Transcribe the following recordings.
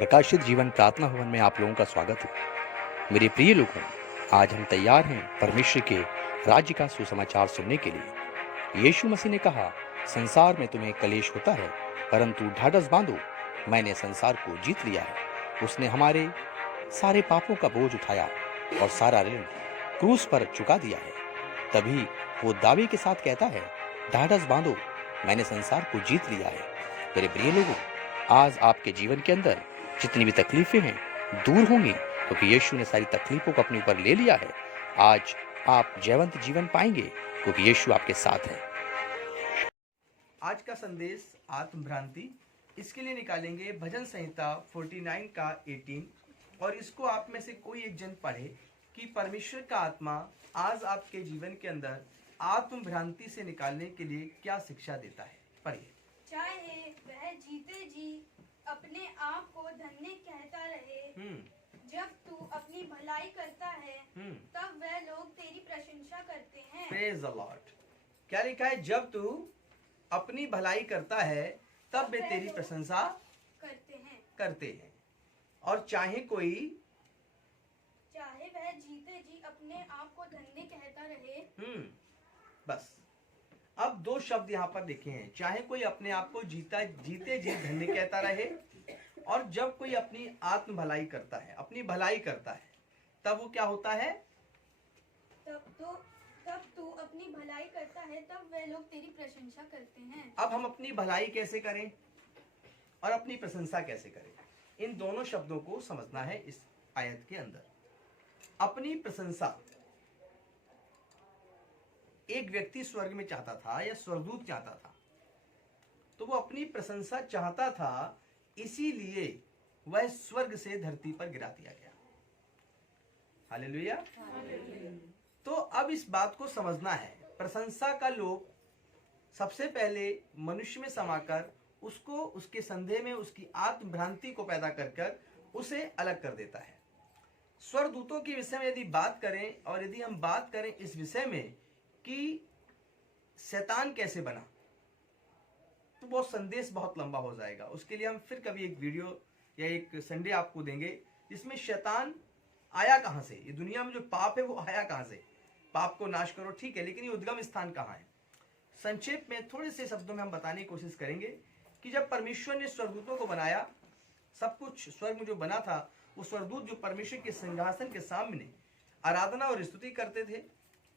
प्रकाशित जीवन प्रार्थना भवन में आप लोगों का स्वागत है। मेरे प्रिय लोगों, आज हम तैयार हैं परमेश्वर के राज्य का सुसमाचार सुनने के लिए। यीशु मसीह ने कहा, संसार में तुम्हें कलेश होता है, परंतु ढाढ़स बांधो, मैंने संसार को जीत लिया है। उसने हमारे सारे पापों का बोझ उठाया और सारा ऋण क्रूस पर चुका दिया है। तभी वो दावे के साथ कहता है, ढाढ़स बांधो, मैंने संसार को जीत लिया है। मेरे प्रिय लोगों, आज आपके जीवन के अंदर जितनी भी तकलीफें हैं दूर होंगी, क्योंकि यीशु ने सारी तकलीफों को अपने ऊपर ले लिया है। आज आप जयवंत जीवन पाएंगे, क्योंकि यीशु आपके साथ है। आज का संदेश आत्म भ्रांति, इसके लिए निकालेंगे भजन संहिता 49 का 18 और इसको आप में से कोई एक जन पढ़े कि परमेश्वर का आत्मा आज आपके जीवन के अंदर आत्म भ्रांति से निकालने के लिए क्या शिक्षा देता है। पढ़िए। चाहे वह जीते जी अपने आप को धन्य कहता रहे, जब तू अपनी भलाई करता है तब वह लोग तेरी प्रशंसा करते हैं। Praise the Lord. क्या लिखा है? जब तू अपनी भलाई करता है तब वे तेरी प्रशंसा करते हैं। और चाहे वह जीते जी अपने आप को धन्य कहता रहे। बस अब दो शब्द यहाँ पर लिखे हैं, चाहे कोई अपने आप को जीते जी धन्य कहता रहे, और जब कोई अपनी आत्म भलाई करता है, अपनी भलाई करता है, तब वो क्या होता है? तब तू अपनी भलाई करता है तब वे लोग तेरी प्रशंसा करते हैं। अब हम अपनी भलाई कैसे करें और अपनी प्रशंसा कैसे करें, इन दोनों शब्दों को समझना है इस आयत के अंदर। अपनी प्रशंसा एक व्यक्ति स्वर्ग में चाहता था या स्वर्गदूत चाहता था, तो वो अपनी प्रशंसा चाहता था, इसीलिए वह स्वर्ग से धरती पर गिरा दिया गया। हालेलुया। तो अब इस बात को समझना है, प्रशंसा का लोभ सबसे पहले मनुष्य में समाकर उसको उसके संदेह में उसकी आत्म भ्रांति को पैदा कर उसे अलग कर देता है। स्वर्गदूतों के विषय में यदि बात करें, और यदि हम बात करें इस विषय में कि शैतान कैसे बना, तो वो संदेश बहुत लंबा हो जाएगा। उसके लिए हम फिर कभी एक वीडियो या एक संडे आपको देंगे जिसमें शैतान आया कहां से, ये दुनिया में जो पाप है वो आया कहां से। पाप को नाश करो, ठीक है, लेकिन ये उद्गम स्थान कहां है। संक्षेप में थोड़े से शब्दों में हम बताने की कोशिश करेंगे कि जब परमेश्वर ने स्वर्गदूतों को बनाया, सब कुछ स्वर्ग में जो बना था, वो स्वर्गदूत जो परमेश्वर के सिंहासन के सामने आराधना और स्तुति करते थे,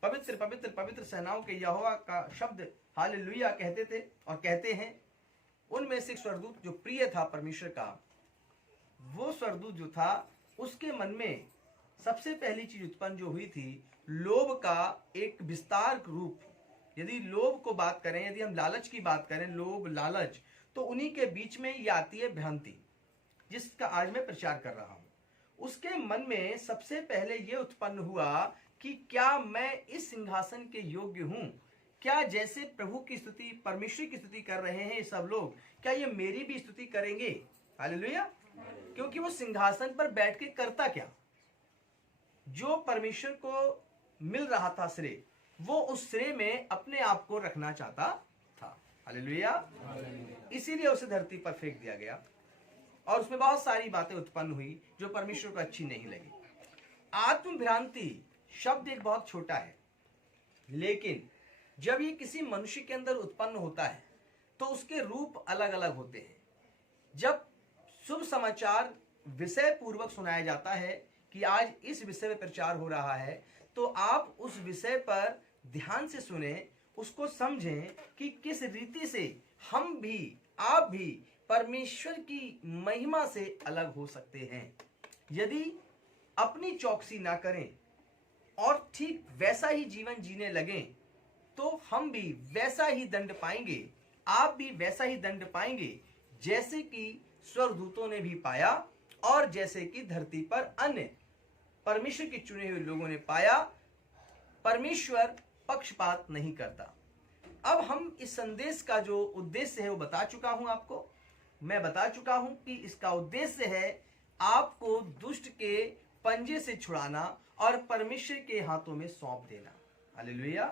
पवित्र पवित्र पवित्र सेनाओं के यहोवा का शब्द हालेलुया कहते थे और कहते हैं। उनमें से एक स्वर्गदूत जो प्रिय था परमेश्वर का, वो स्वर्गदूत जो था, उसके मन में सबसे पहली चीज उत्पन्न जो हुई थी, लोभ का एक विस्तार रूप। यदि लोभ को बात करें, यदि हम लालच की बात करें, लोभ लालच, तो उन्हीं के बीच में ये आती है भ्रांति, जिसका आज मैं प्रचार कर रहा हूं। उसके मन में सबसे पहले ये उत्पन्न हुआ कि क्या मैं इस सिंहासन के योग्य हूं? क्या जैसे प्रभु की स्तुति, परमेश्वर की स्तुति कर रहे हैं सब लोग, क्या ये मेरी भी स्तुति करेंगे? हालेलुया। क्योंकि वो सिंहासन पर बैठ के करता क्या, जो परमेश्वर को मिल रहा था श्रेय, वो उस श्रेय में अपने आप को रखना चाहता था। हालेलुया। इसीलिए उसे धरती पर फेंक दिया गया और उसमें बहुत सारी बातें उत्पन्न हुई जो परमेश्वर को अच्छी नहीं लगी। आत्म भ्रांति शब्द एक बहुत छोटा है, लेकिन जब ये किसी मनुष्य के अंदर उत्पन्न होता है तो उसके रूप अलग अलग होते हैं। जब शुभ समाचार विषय पूर्वक सुनाया जाता है कि आज इस विषय में प्रचार हो रहा है, तो आप उस विषय पर ध्यान से सुने, उसको समझें कि किस रीति से हम भी, आप भी परमेश्वर की महिमा से अलग हो सकते हैं। यदि अपनी चौकसी ना करें और ठीक वैसा ही जीवन जीने लगें, तो हम भी वैसा ही दंड पाएंगे, आप भी वैसा ही दंड पाएंगे जैसे कि स्वर्गदूतों ने भी पाया और जैसे कि धरती पर अन्य परमेश्वर के चुने हुए लोगों ने पाया। परमेश्वर पक्षपात नहीं करता। अब हम इस संदेश का जो उद्देश्य है वो बता चुका हूं आपको। मैं बता चुका हूं कि इसका उद्देश्य है आपको दुष्ट के पंजे से छुड़ाना और परमेश्वर के हाथों में सौंप देना। हालेलुया।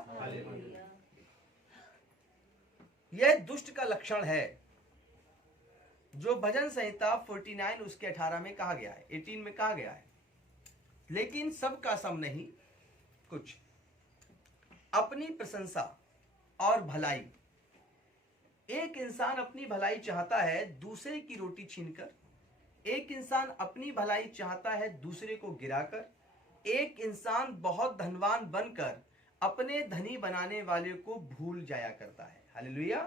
यह दुष्ट का लक्षण है। जो भजन संहिता 49 उसके 18 में कहा गया है, 18 में कहा गया है। लेकिन सबका सम नहीं, कुछ अपनी प्रशंसा और भलाई। एक इंसान अपनी भलाई चाहता है दूसरे की रोटी छीनकर, एक इंसान अपनी भलाई चाहता है दूसरे को गिराकर, एक इंसान बहुत धनवान बनकर अपने धनी बनाने वाले को भूल जाया करता है। हालेलुया।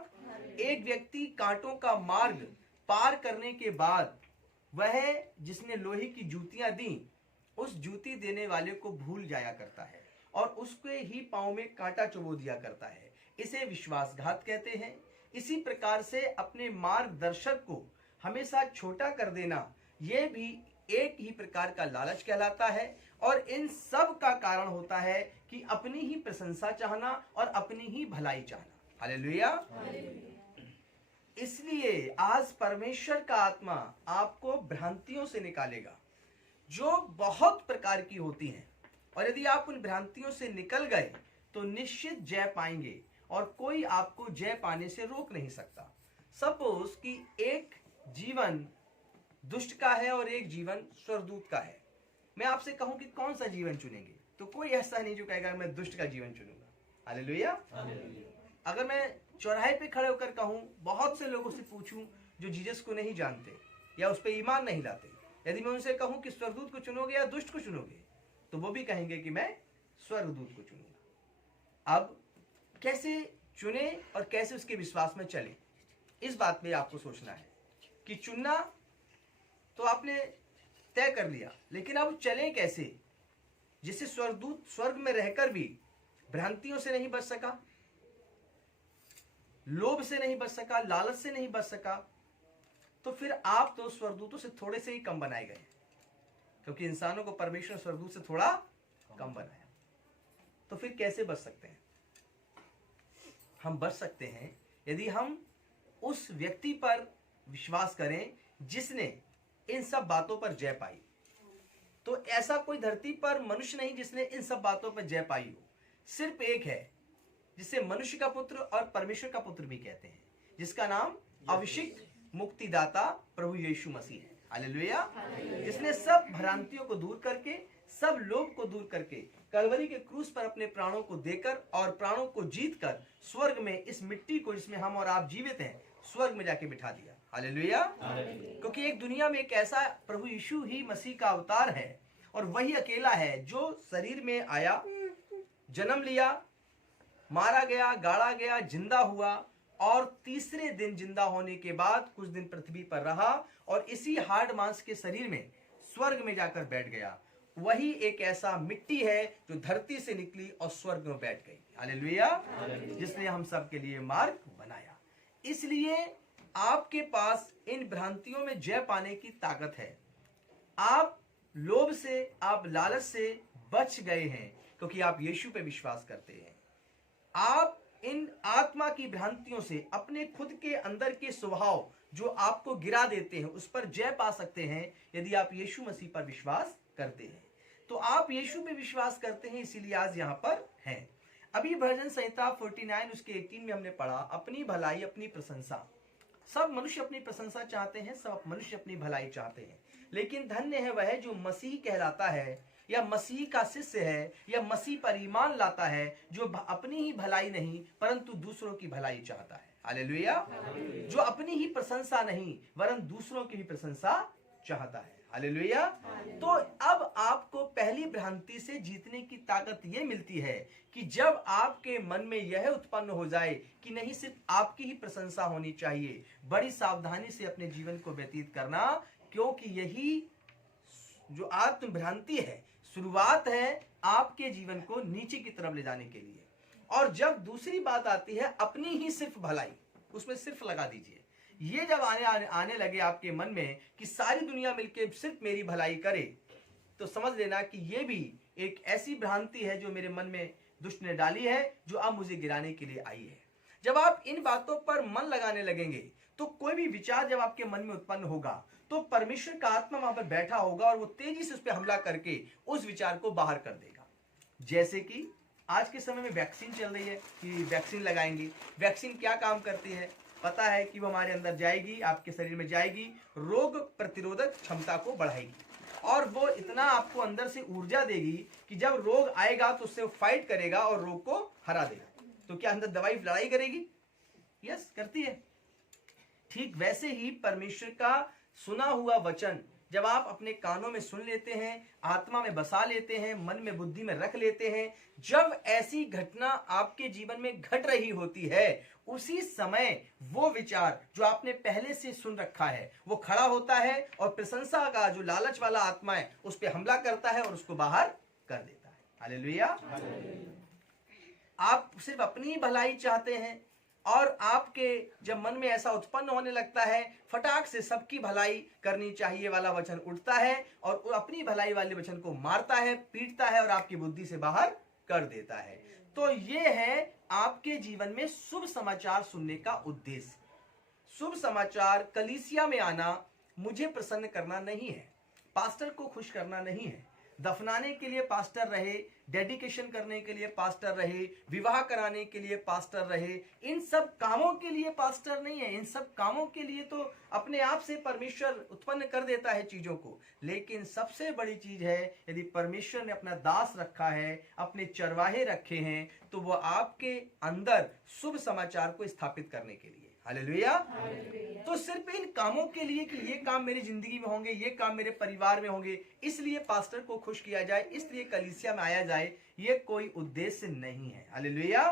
एक व्यक्ति कांटों का मार्ग पार करने के बाद वह जिसने लोहे की जूतियां दी उस जूती देने वाले को भूल जाया करता है और उसके ही पांव में कांटा चुभो दिया करता है। इसे विश्वासघात कहते हैं। इसी प्रकार से अपने मार्गदर्शक को हमेशा छोटा कर देना यह भी एक ही प्रकार का लालच कहलाता है। और इन सब का कारण होता है कि अपनी ही प्रशंसा चाहना और अपनी ही भलाई चाहना। हालेलुया। इसलिए आज परमेश्वर का आत्मा आपको भ्रांतियों से निकालेगा जो बहुत प्रकार की होती हैं, और यदि आप उन भ्रांतियों से निकल गए तो निश्चित जय पाएंगे और कोई आपको जय पाने से रोक नहीं सकता। सपोज कि एक जीवन दुष्ट का है और एक जीवन स्वर्गदूत का है। मैं आपसे कहूं कि कौन सा जीवन चुनेंगे, तो कोई ऐसा नहीं जो कहेगा मैं दुष्ट का जीवन चुनूंगा। हालेलुया। अगर मैं चौराहे पे खड़े होकर कहूं, बहुत से लोगों से पूछूं जो जीसस को नहीं जानते या उस पर ईमान नहीं लाते, यदि मैं उनसे कहूं कि स्वर्गदूत को चुनोगे या दुष्ट को चुनोगे, तो वो भी कहेंगे कि मैं स्वर्गदूत को चुनूंगा। अब कैसे चुने और कैसे उसके विश्वास में चले, इस बात पे आपको सोचना है कि चुनना तो आपने तय कर लिया, लेकिन अब चले कैसे, जिससे स्वर्गदूत स्वर्ग में रहकर भी भ्रांतियों से नहीं बच सका, लोभ से नहीं बच सका, लालच से नहीं बच सका, तो फिर आप तो स्वर्गदूतों से थोड़े से ही कम बनाए गए, क्योंकि इंसानों को परमेश्वर स्वर्गदूत से थोड़ा कम बनाया। तो फिर कैसे बच सकते हैं? हम बच सकते हैं यदि हम उस व्यक्ति पर विश्वास करें जिसने इन सब बातों पर जय पाई। तो ऐसा कोई धरती पर मनुष्य नहीं जिसने इन सब बातों पर जय पाई हो। सिर्फ एक है जिसे मनुष्य का पुत्र और परमेश्वर का पुत्र भी कहते हैं, जिसका नाम अभिषिक्त मुक्तिदाता प्रभु यीशु मसीह है। हालेलुया। जिसने सब भ्रांतियों को दूर करके, सब लोभ को दूर करके कलवरी के क्रूस पर अपने प्राणों को देकर और प्राणों को जीतकर स्वर्ग में इस मिट्टी को जिसमें हम और आप जीवित हैं स्वर्ग में जाके बिठा दिया। हालेलुया। क्योंकि एक दुनिया में एक ऐसा प्रभु यीशु ही मसीह का अवतार है और वही अकेला है जो शरीर में आया, जन्म लिया, मारा गया, गाड़ा गया, जिंदा हुआ और तीसरे दिन जिंदा होने के बाद कुछ दिन पृथ्वी पर रहा और इसी हार्ड मांस के शरीर में स्वर्ग में जाकर बैठ गया। वही एक ऐसा मिट्टी है जो धरती से निकली और स्वर्ग में बैठ गई। हालेलुया। जिसने हम सब के लिए मार्ग बनाया। इसलिए आपके पास इन भ्रांतियों में जय पाने की ताकत है। आप लोभ से, आप लालच से बच गए हैं क्योंकि आप यीशु पे विश्वास करते हैं। आप इन आत्मा की भ्रांतियों से अपने खुद के अंदर के स्वभाव जो आपको गिरा देते हैं उस पर जय पा सकते हैं यदि आप यीशु मसीह पर विश्वास करते हैं। तो आप यीशु पे विश्वास करते हैं, इसीलिए आज यहाँ पर हैं। अभी भजन संहिता 49 उसके 18 में हमने पढ़ा, अपनी भलाई अपनी प्रशंसा। सब मनुष्य अपनी प्रशंसा चाहते हैं, सब मनुष्य अपनी भलाई चाहते हैं, लेकिन धन्य है वह जो मसीह कहलाता है या मसीह का शिष्य है या मसीह पर ईमान लाता है, जो अपनी ही भलाई नहीं परंतु दूसरों की भलाई चाहता है। हालेलुया। जो अपनी ही प्रशंसा नहीं वरन दूसरों की भी प्रशंसा चाहता है। हालेलुया। तो अब आपको पहली भ्रांति से जीतने की ताकत यह मिलती है कि जब आपके मन में यह उत्पन्न हो जाए कि नहीं सिर्फ आपकी ही प्रशंसा होनी चाहिए, बड़ी सावधानी से अपने जीवन को व्यतीत करना, क्योंकि यही जो आत्म भ्रांति है शुरुआत है आपके जीवन को नीचे की तरफ ले जाने के लिए। और जब दूसरी बात आती है अपनी ही सिर्फ भलाई, उसमें सिर्फ लगा दीजिए। ये जब आने लगे आपके मन में कि सारी दुनिया मिलके सिर्फ मेरी भलाई करे, तो समझ लेना कि ये भी एक ऐसी भ्रांति है जो मेरे मन में दुष्ट ने डाली है, जो अब मुझे गिराने के लिए आई है। जब आप इन बातों पर मन लगाने लगेंगे तो कोई भी विचार जब आपके मन में उत्पन्न होगा तो परमेश्वर का आत्मा वहां पर बैठा होगा और वो तेजी से उस पर हमला करके उस विचार को बाहर कर देगा। जैसे कि आज के समय में वैक्सीन चल रही है कि वैक्सीन लगाएंगे। वैक्सीन क्या काम करती है? पता है कि वो हमारे अंदर जाएगी, आपके शरीर में जाएगी, रोग प्रतिरोधक क्षमता को बढ़ाएगी और वो इतना आपको अंदर से ऊर्जा देगी कि जब रोग आएगा तो उससे फाइट करेगा और रोग को हरा देगा। तो क्या अंदर दवाई लड़ाई करेगी? यस, करती है। ठीक वैसे ही परमेश्वर का सुना हुआ वचन जब आप अपने कानों में सुन लेते हैं, आत्मा में बसा लेते हैं, मन में बुद्धि में रख लेते हैं, जब ऐसी घटना आपके जीवन में घट रही होती है, उसी समय वो विचार जो आपने पहले से सुन रखा है वो खड़ा होता है और प्रशंसा का जो लालच वाला आत्मा है उस पर हमला करता है और उसको बाहर कर देता है। हालेलुया। आप सिर्फ अपनी भलाई चाहते हैं और आपके जब मन में ऐसा उत्पन्न होने लगता है, फटाक से सबकी भलाई करनी चाहिए वाला वचन उठता है और वो अपनी भलाई वाले वचन को मारता है, पीटता है और आपकी बुद्धि से बाहर कर देता है। तो ये है आपके जीवन में शुभ समाचार सुनने का उद्देश्य। शुभ समाचार कलीसिया में आना मुझे प्रसन्न करना नहीं है, पास्टर को खुश करना नहीं है, दफनाने के लिए पास्टर रहे, डेडिकेशन करने के लिए पास्टर रहे, विवाह कराने के लिए पास्टर रहे, इन सब कामों के लिए पास्टर नहीं है। इन सब कामों के लिए तो अपने आप से परमेश्वर उत्पन्न कर देता है चीजों को। लेकिन सबसे बड़ी चीज है, यदि परमेश्वर ने अपना दास रखा है, अपने चरवाहे रखे हैं, तो वो आपके अंदर शुभ समाचार को स्थापित करने के लिए। हालेलुया। तो सिर्फ इन कामों के लिए कि ये काम मेरी जिंदगी में होंगे, ये काम मेरे परिवार में होंगे, इसलिए पास्टर को खुश किया जाए, इसलिए कलीसिया में आया जाए, ये कोई उद्देश्य नहीं है। हालेलुया।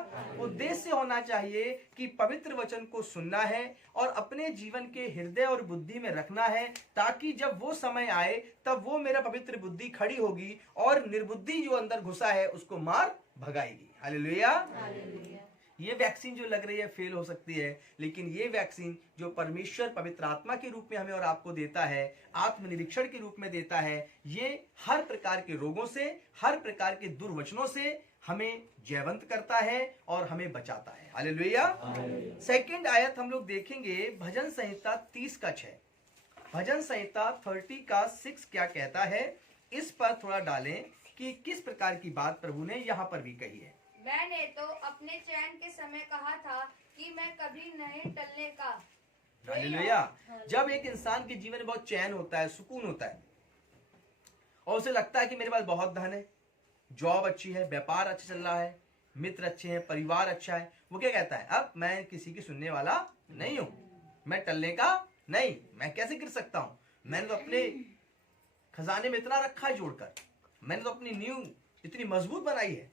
उद्देश्य होना चाहिए कि पवित्र वचन को सुनना है और अपने जीवन के हृदय और बुद्धि में रखना है, ताकि जब वो समय आए तब वो मेरा पवित्र बुद्धि खड़ी होगी और निर्बुद्धि जो अंदर घुसा है उसको मार भगाएगी। हालेलुया। ये वैक्सीन जो लग रही है फेल हो सकती है, लेकिन ये वैक्सीन जो परमेश्वर पवित्र आत्मा के रूप में हमें और आपको देता है, आत्मनिरीक्षण के रूप में देता है, ये हर प्रकार के रोगों से, हर प्रकार के दुर्वचनों से हमें जयवंत करता है और हमें बचाता है। हालेलुया। सेकंड आयत हम लोग देखेंगे भजन संहिता 30 का 6। भजन संहिता 30 का 6 क्या कहता है, इस पर थोड़ा डालें कि किस प्रकार की बात प्रभु ने यहाँ पर भी कही है। मैंने तो अपने चैन के समय कहा था कि मैं कभी नहीं टलने का। हालेलुया। जब एक इंसान के जीवन में बहुत चैन होता है, सुकून होता है और उसे लगता है कि मेरे पास बहुत धन है, जॉब अच्छी है, व्यापार अच्छा चल रहा है, मित्र अच्छे हैं, परिवार अच्छा है, वो क्या कहता है, अब मैं किसी की सुनने वाला नहीं हूं, मैं टलने का नहीं, मैं कैसे गिर सकता हूं, मैंने तो अपने खजाने में इतना रखा है जोड़कर, मैंने तो अपनी नींव इतनी मजबूत बनाई है।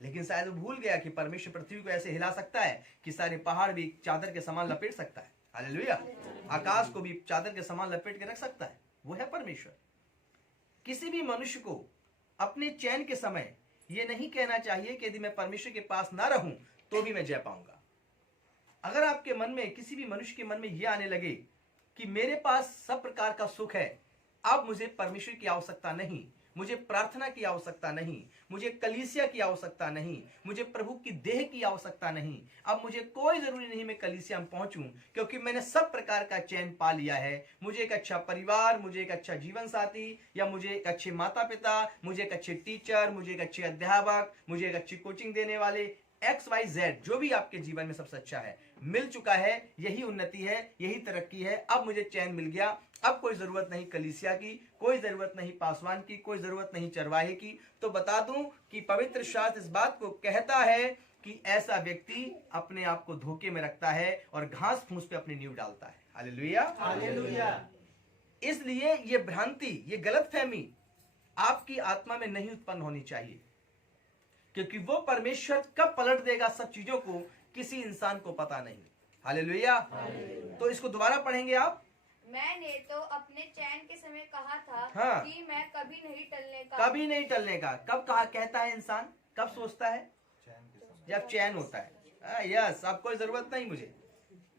लेकिन शायद वो भूल गया कि परमेश्वर पृथ्वी को ऐसे हिला सकता है कि सारे पहाड़ भी चादर के समान लपेट सकता है। हालेलुया। आकाश को भी चादर के समान लपेट के रख सकता है, वो है परमेश्वर। किसी भी मनुष्य को अपने चैन के समय ये नहीं कहना चाहिए कि यदि मैं परमेश्वर के पास ना रहूं तो भी मैं जय पाऊंगा। अगर आपके मन में, किसी भी मनुष्य के मन में यह आने लगे कि मेरे पास सब प्रकार का सुख है, अब मुझे परमेश्वर की आवश्यकता नहीं, मुझे प्रार्थना की आवश्यकता नहीं, मुझे कलीसिया की आवश्यकता नहीं, मुझे प्रभु की देह की आवश्यकता नहीं, अब मुझे कोई जरूरी नहीं मैं कलीसिया में पहुंचूं, क्योंकि मैंने सब प्रकार का चैन पा लिया है। मुझे एक अच्छा परिवार, मुझे एक अच्छा जीवन साथी, या मुझे एक अच्छे माता पिता, मुझे एक अच्छे टीचर, मुझे एक अच्छे अध्यापक, मुझे एक अच्छी कोचिंग देने वाले, XYZ जो भी आपके जीवन में सबसे अच्छा है मिल चुका है। यही उन्नति है, यही तरक्की है। अब मुझे चैन मिल गया, अब कोई जरूरत नहीं कलीसिया की, कोई जरूरत नहीं पासवान की, कोई जरूरत नहीं चरवाहे की। तो बता दूं कि पवित्र शास्त्र इस बात को कहता है कि ऐसा व्यक्ति अपने आप को धोखे में रखता है और घास फूस पे अपनी नींव डालता है। हालेलुया। हालेलुया। इसलिए ये भ्रांति, ये गलतफहमी आपकी आत्मा में नहीं उत्पन्न होनी चाहिए, क्योंकि वो परमेश्वर कब पलट देगा सब चीजों को किसी इंसान को पता नहीं। हालेलुया। तो इसको दोबारा पढ़ेंगे आप। मैंने तो अपने चैन के समय कहा था हाँ। कि मैं कभी नहीं टलने का। कभी नहीं टलने का। कब कहा कहता है इंसान, कब सोचता है, जब चैन होता है। यस, अब कोई जरूरत नहीं मुझे,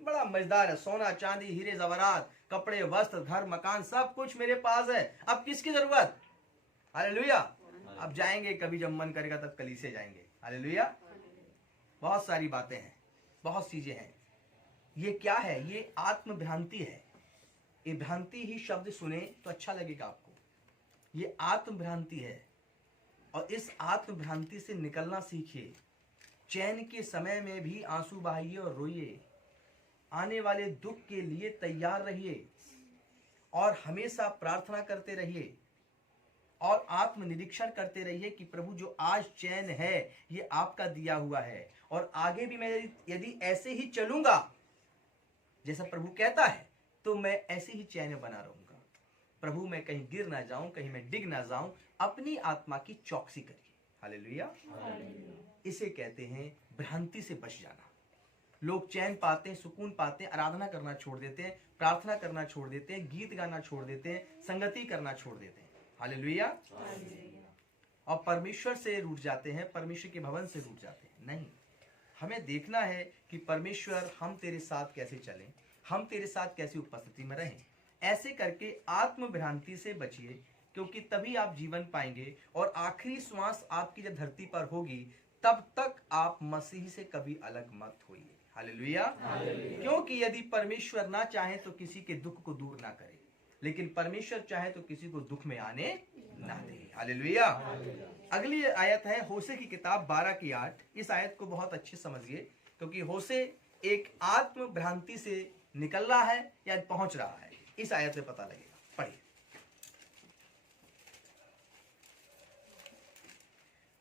बड़ा मजेदार है, सोना चांदी हीरे जवाहरात, कपड़े वस्त्र घर मकान सब कुछ मेरे पास है, अब किसकी जरूरत। हालेलुया। अब जाएंगे कभी जब मन करेगा तब कलीसिया जाएंगे। हालेलुया। बहुत सारी बातें हैं, बहुत चीजें हैं। ये क्या है, ये आत्म भ्रांति है। ये भ्रांति ही शब्द सुने तो अच्छा लगेगा आपको, ये आत्म भ्रांति है और इस आत्म भ्रांति से निकलना सीखिए। चैन के समय में भी आंसू बहाइए और रोइए, आने वाले दुख के लिए तैयार रहिए और हमेशा प्रार्थना करते रहिए और आत्मनिरीक्षण करते रहिए कि प्रभु जो आज चैन है ये आपका दिया हुआ है, और आगे भी मैं यदि ऐसे ही चलूंगा जैसा प्रभु कहता है तो मैं ऐसे ही चैन बना रहूंगा। प्रभु मैं कहीं गिर ना जाऊं, कहीं मैं डिग ना जाऊं, अपनी आत्मा की चौकसी करिए। हालेलुया। इसे कहते हैं भ्रांति से बच जाना। लोग चैन पाते हैं, सुकून पाते हैं, आराधना करना छोड़ देते हैं, प्रार्थना करना छोड़ देते हैं, गीत गाना छोड़ देते हैं, संगति करना छोड़ देते हैं। हालेलुया। और परमेश्वर से रूठ जाते हैं, परमेश्वर के भवन से रूठ जाते हैं। नहीं, हमें देखना है कि परमेश्वर हम तेरे साथ कैसे चलें, हम तेरे साथ कैसी उपस्थिति में रहें। ऐसे करके आत्म भ्रांति से बचिए, क्योंकि तभी आप जीवन पाएंगे और आखिरी श्वास आपकी जब धरती पर होगी तब तक आप मसीह से कभी अलग मत होइए। हालेलुया। क्योंकि यदि परमेश्वर ना चाहे तो किसी के दुख को दूर ना करे, लेकिन परमेश्वर चाहे तो किसी को दुख में आने ना दे। हालेलुया। अगली आयत है होशे की किताब 12 की 8। इस आयत को बहुत अच्छे समझिए, क्योंकि होशे एक आत्म भ्रांति से निकल रहा है या पहुंच रहा है, इस आयत से पता लगेगा। पढ़िए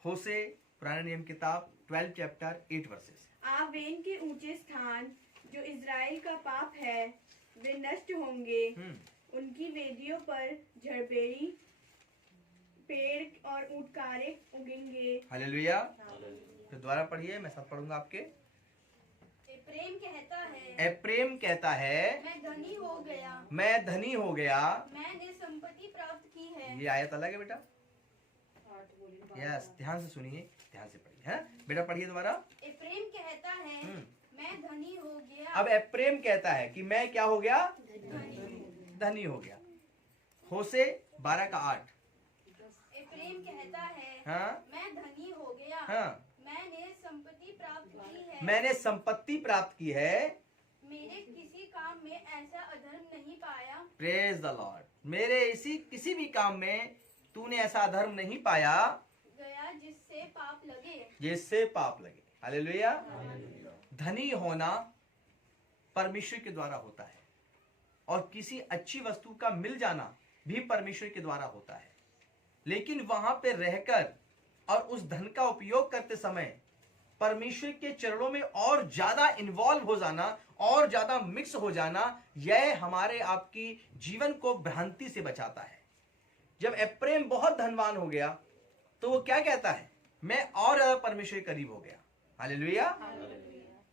होशे पुराने नियम किताब 12 चैप्टर 8 वर्सेस। आवेन के ऊंचे स्थान जो इज़राइल का पाप है वे नष्ट होंगे। उनकी वेदियों पर झड़बेरी पेड़ और ऊंटकारे उगेंगे। हालेलुया। तो दोबारा पढ़िए, मैं सब पढ़ूंगा आपके। एप्रेम कहता है, एप्रेम कहता है मैं धनी हो गया, मैं धनी हो गया, मैंने संपत्ति प्राप्त की है। ये आयत अलग है बेटा। यस, ध्यान से सुनिए, ध्यान से पढ़िए। हैं बेटा, पढ़िए दोबारा। एप्रेम कहता है, मैं धनी हो गया। अब एप्रेम कहता है कि मैं क्या हो गया? धनी हो गया। होशे 12 का 8। एप्रेम कहता है, हाँ? मैं धनी हो गया, हाँ? मैंने संपत्ति प्राप्त की है। मैंने संपत्ति प्राप्त की है, मेरे किसी काम में ऐसा अधर्म नहीं पाया। Praise the Lord. मेरे इसी किसी भी काम में तूने ऐसा अधर्म नहीं पाया गया जिससे पाप लगे। जिससे पाप लगे। हालेलुया। धनी होना परमेश्वर के द्वारा होता है, और किसी अच्छी वस्तु का मिल जाना भी परमेश्वर के द्वारा होता है। लेकिन वहां पे रहकर और उस धन का उपयोग करते समय परमेश्वर के चरणों में और ज्यादा इन्वॉल्व हो जाना और ज्यादा मिक्स हो जाना, यह हमारे आपकी जीवन को भ्रांति से बचाता है। जब एप्रेम बहुत धनवान हो गया तो वो क्या कहता है? मैं और ज्यादा परमेश्वर के करीब हो गया। हालेलुया।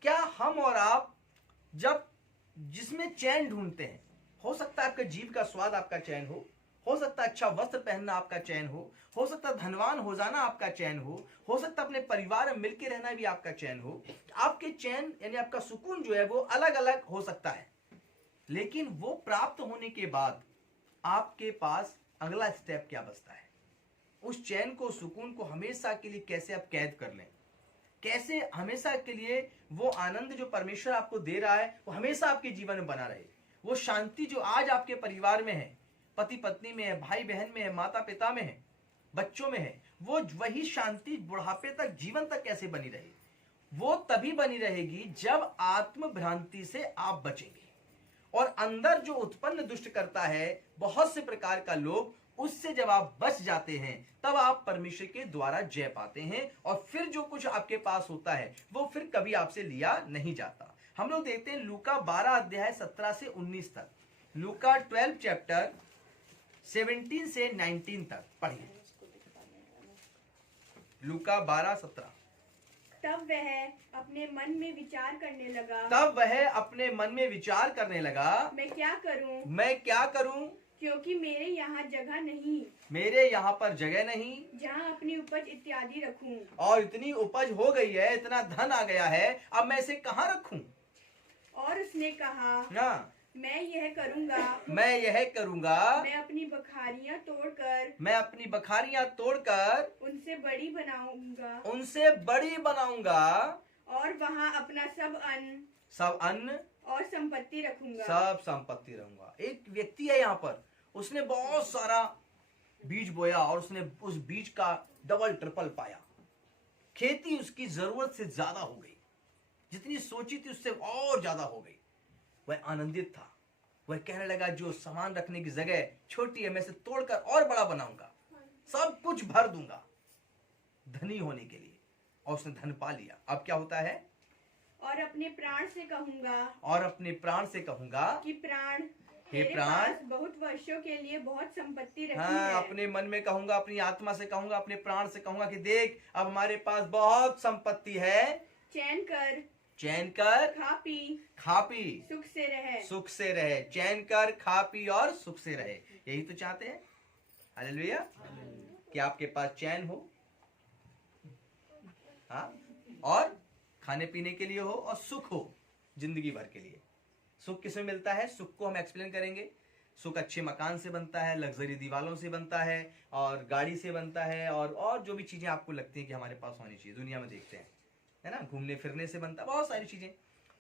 क्या हम और आप जब जिसमें चैन ढूंढते हैं, हो सकता है आपके जीव का स्वाद आपका चैन हो सकता है अच्छा वस्त्र पहनना आपका चैन हो सकता है धनवान हो जाना आपका चैन हो सकता है अपने परिवार में मिलकर रहना भी आपका चैन हो। आपके चैन यानी आपका सुकून जो है वो अलग अलग हो सकता है, लेकिन वो प्राप्त होने के बाद आपके पास अगला स्टेप क्या बचता है? उस चैन को, सुकून को हमेशा के लिए कैसे आप कैद कर लें, कैसे हमेशा के लिए वो आनंद जो परमेश्वर आपको दे रहा है वो हमेशा आपके जीवन में बना रहे। वो शांति जो आज आपके परिवार में है, पति पत्नी में है, भाई बहन में है, माता पिता में है, बच्चों में है, वो वही शांति बुढ़ापे तक, जीवन तक कैसे बनी रहे? वो तभी बनी रहेगी जब आत्म भ्रांति से आप बचेंगे। और अंदर जो उत्पन्न दुष्ट करता है बहुत से प्रकार का लोग, उससे जब आप बच जाते हैं तब आप परमेश्वर के द्वारा जय पाते हैं, और फिर जो कुछ आपके पास होता है वो फिर कभी आपसे लिया नहीं जाता। हम लोग देखते हैं लूका 12 अध्याय 17 से 19 तक। लूका 12 चैप्टर 17 से 19 तक पढ़िए। लूका 12:17। तब वह अपने मन में विचार करने लगा, मैं क्या करूं? क्योंकि मेरे यहाँ जगह नहीं, मेरे यहाँ पर जगह नहीं जहाँ अपनी उपज इत्यादि रखूं। और इतनी उपज हो गई है, इतना धन आ गया है, अब मैं इसे कहाँ रखूं? और उसने कहा, हाँ, मैं यह करूंगा, मैं अपनी बखारियां तोड़कर उनसे बड़ी बनाऊंगा और वहाँ अपना सब अन्न और संपत्ति रहूंगा। एक व्यक्ति है यहाँ पर, उसने बहुत सारा बीज बोया और उसने उस बीज का डबल ट्रिपल पाया। खेती उसकी जरूरत से ज्यादा हो गई, जितनी सोची थी उससे और ज्यादा हो गई। वह आनंदित था। वह कहने लगा जो सामान रखने की जगह छोटी है मैं इसे तोड़कर और बड़ा बनाऊंगा, सब कुछ भर दूंगा धनी होने के लिए। और उसने धन पा लिया। अब क्या होता है? और अपने प्राण से कहूंगा, और अपने प्राण से कहूंगा कि प्राण, हे तेरे प्राण, पास बहुत वर्षों के लिए बहुत संपत्ति रखी हाँ, है। अपने मन में कहूंगा, अपनी आत्मा से कहूंगा, अपने प्राण से कहूंगा कि देख अब हमारे पास बहुत संपत्ति है, चैन कर, चैन कर, खा पी, सुख से रहे। सुख से रहे। चैन कर, खा पी और सुख से रहे। यही तो चाहते हैं। हालेलुया। कि आपके पास चैन हो, हाँ, और खाने पीने के लिए हो, और सुख हो जिंदगी भर के लिए। सुख किसमें मिलता है? सुख को हम एक्सप्लेन करेंगे। सुख अच्छे मकान से बनता है, लग्जरी दीवालों से बनता है, और गाड़ी से बनता है, और जो भी चीजें आपको लगती हैं कि हमारे पास होनी चाहिए, दुनिया में देखते हैं, है ना, घूमने फिरने से बनता है, बहुत सारी चीजें।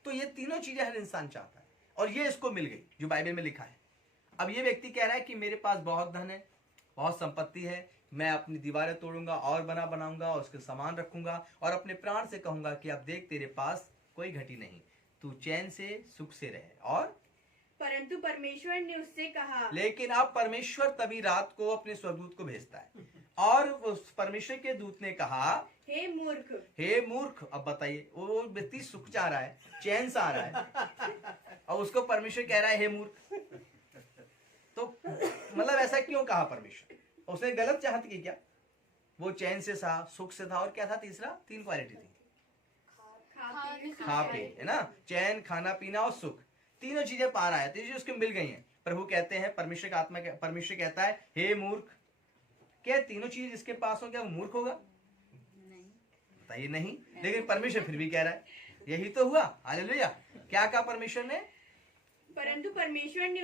तो ये तीनों चीजें हर इंसान चाहता है, और ये इसको मिल गई जो बाइबल में लिखा है। अब ये व्यक्ति कह रहा है कि मेरे पास बहुत धन है, बहुत संपत्ति है, मैं अपनी दीवारें तोड़ूंगा और बनाऊंगा, और उसके सामान रखूंगा, और अपने प्राण से कहूंगा कि अब देख तेरे पास कोई घटी नहीं, तू चैन से सुख से रहे। और परंतु परमेश्वर ने उससे कहा, लेकिन अब परमेश्वर तभी रात को अपने स्वर्गदूत को भेजता है, और उस परमेश्वर के दूत ने कहा, हे मूर्ख, हे मूर्ख। अब बताइए, वो व्यक्ति सुख चाह रहा है, चैन से आ रहा है, और उसको परमेश्वर कह रहा है हे मूर्ख। तो मतलब ऐसा क्यों कहा परमेश्वर? उसने गलत चाहत की क्या? वो चैन से था, सुख से था, और क्या था तीसरा? 3 क्वालिटी थी, खा पे, है ना, चैन, खाना पीना और सुख। तीनों चीजें पा रहा है, तीनों चीजें उसको मिल गई हैं। प्रभु कहते हैं, परमेश्वर का आत्मा, परमेश्वर कहता है हे मूर्ख। क्या तीनों चीज जिसके पास हो क्या वो मूर्ख होगा? बताइए नहीं। लेकिन परमेश्वर फिर भी कह रहा है, यही तो हुआ। हालेलुया। क्या कहा परमेश्वर ने? परंतु परमेश्वर ने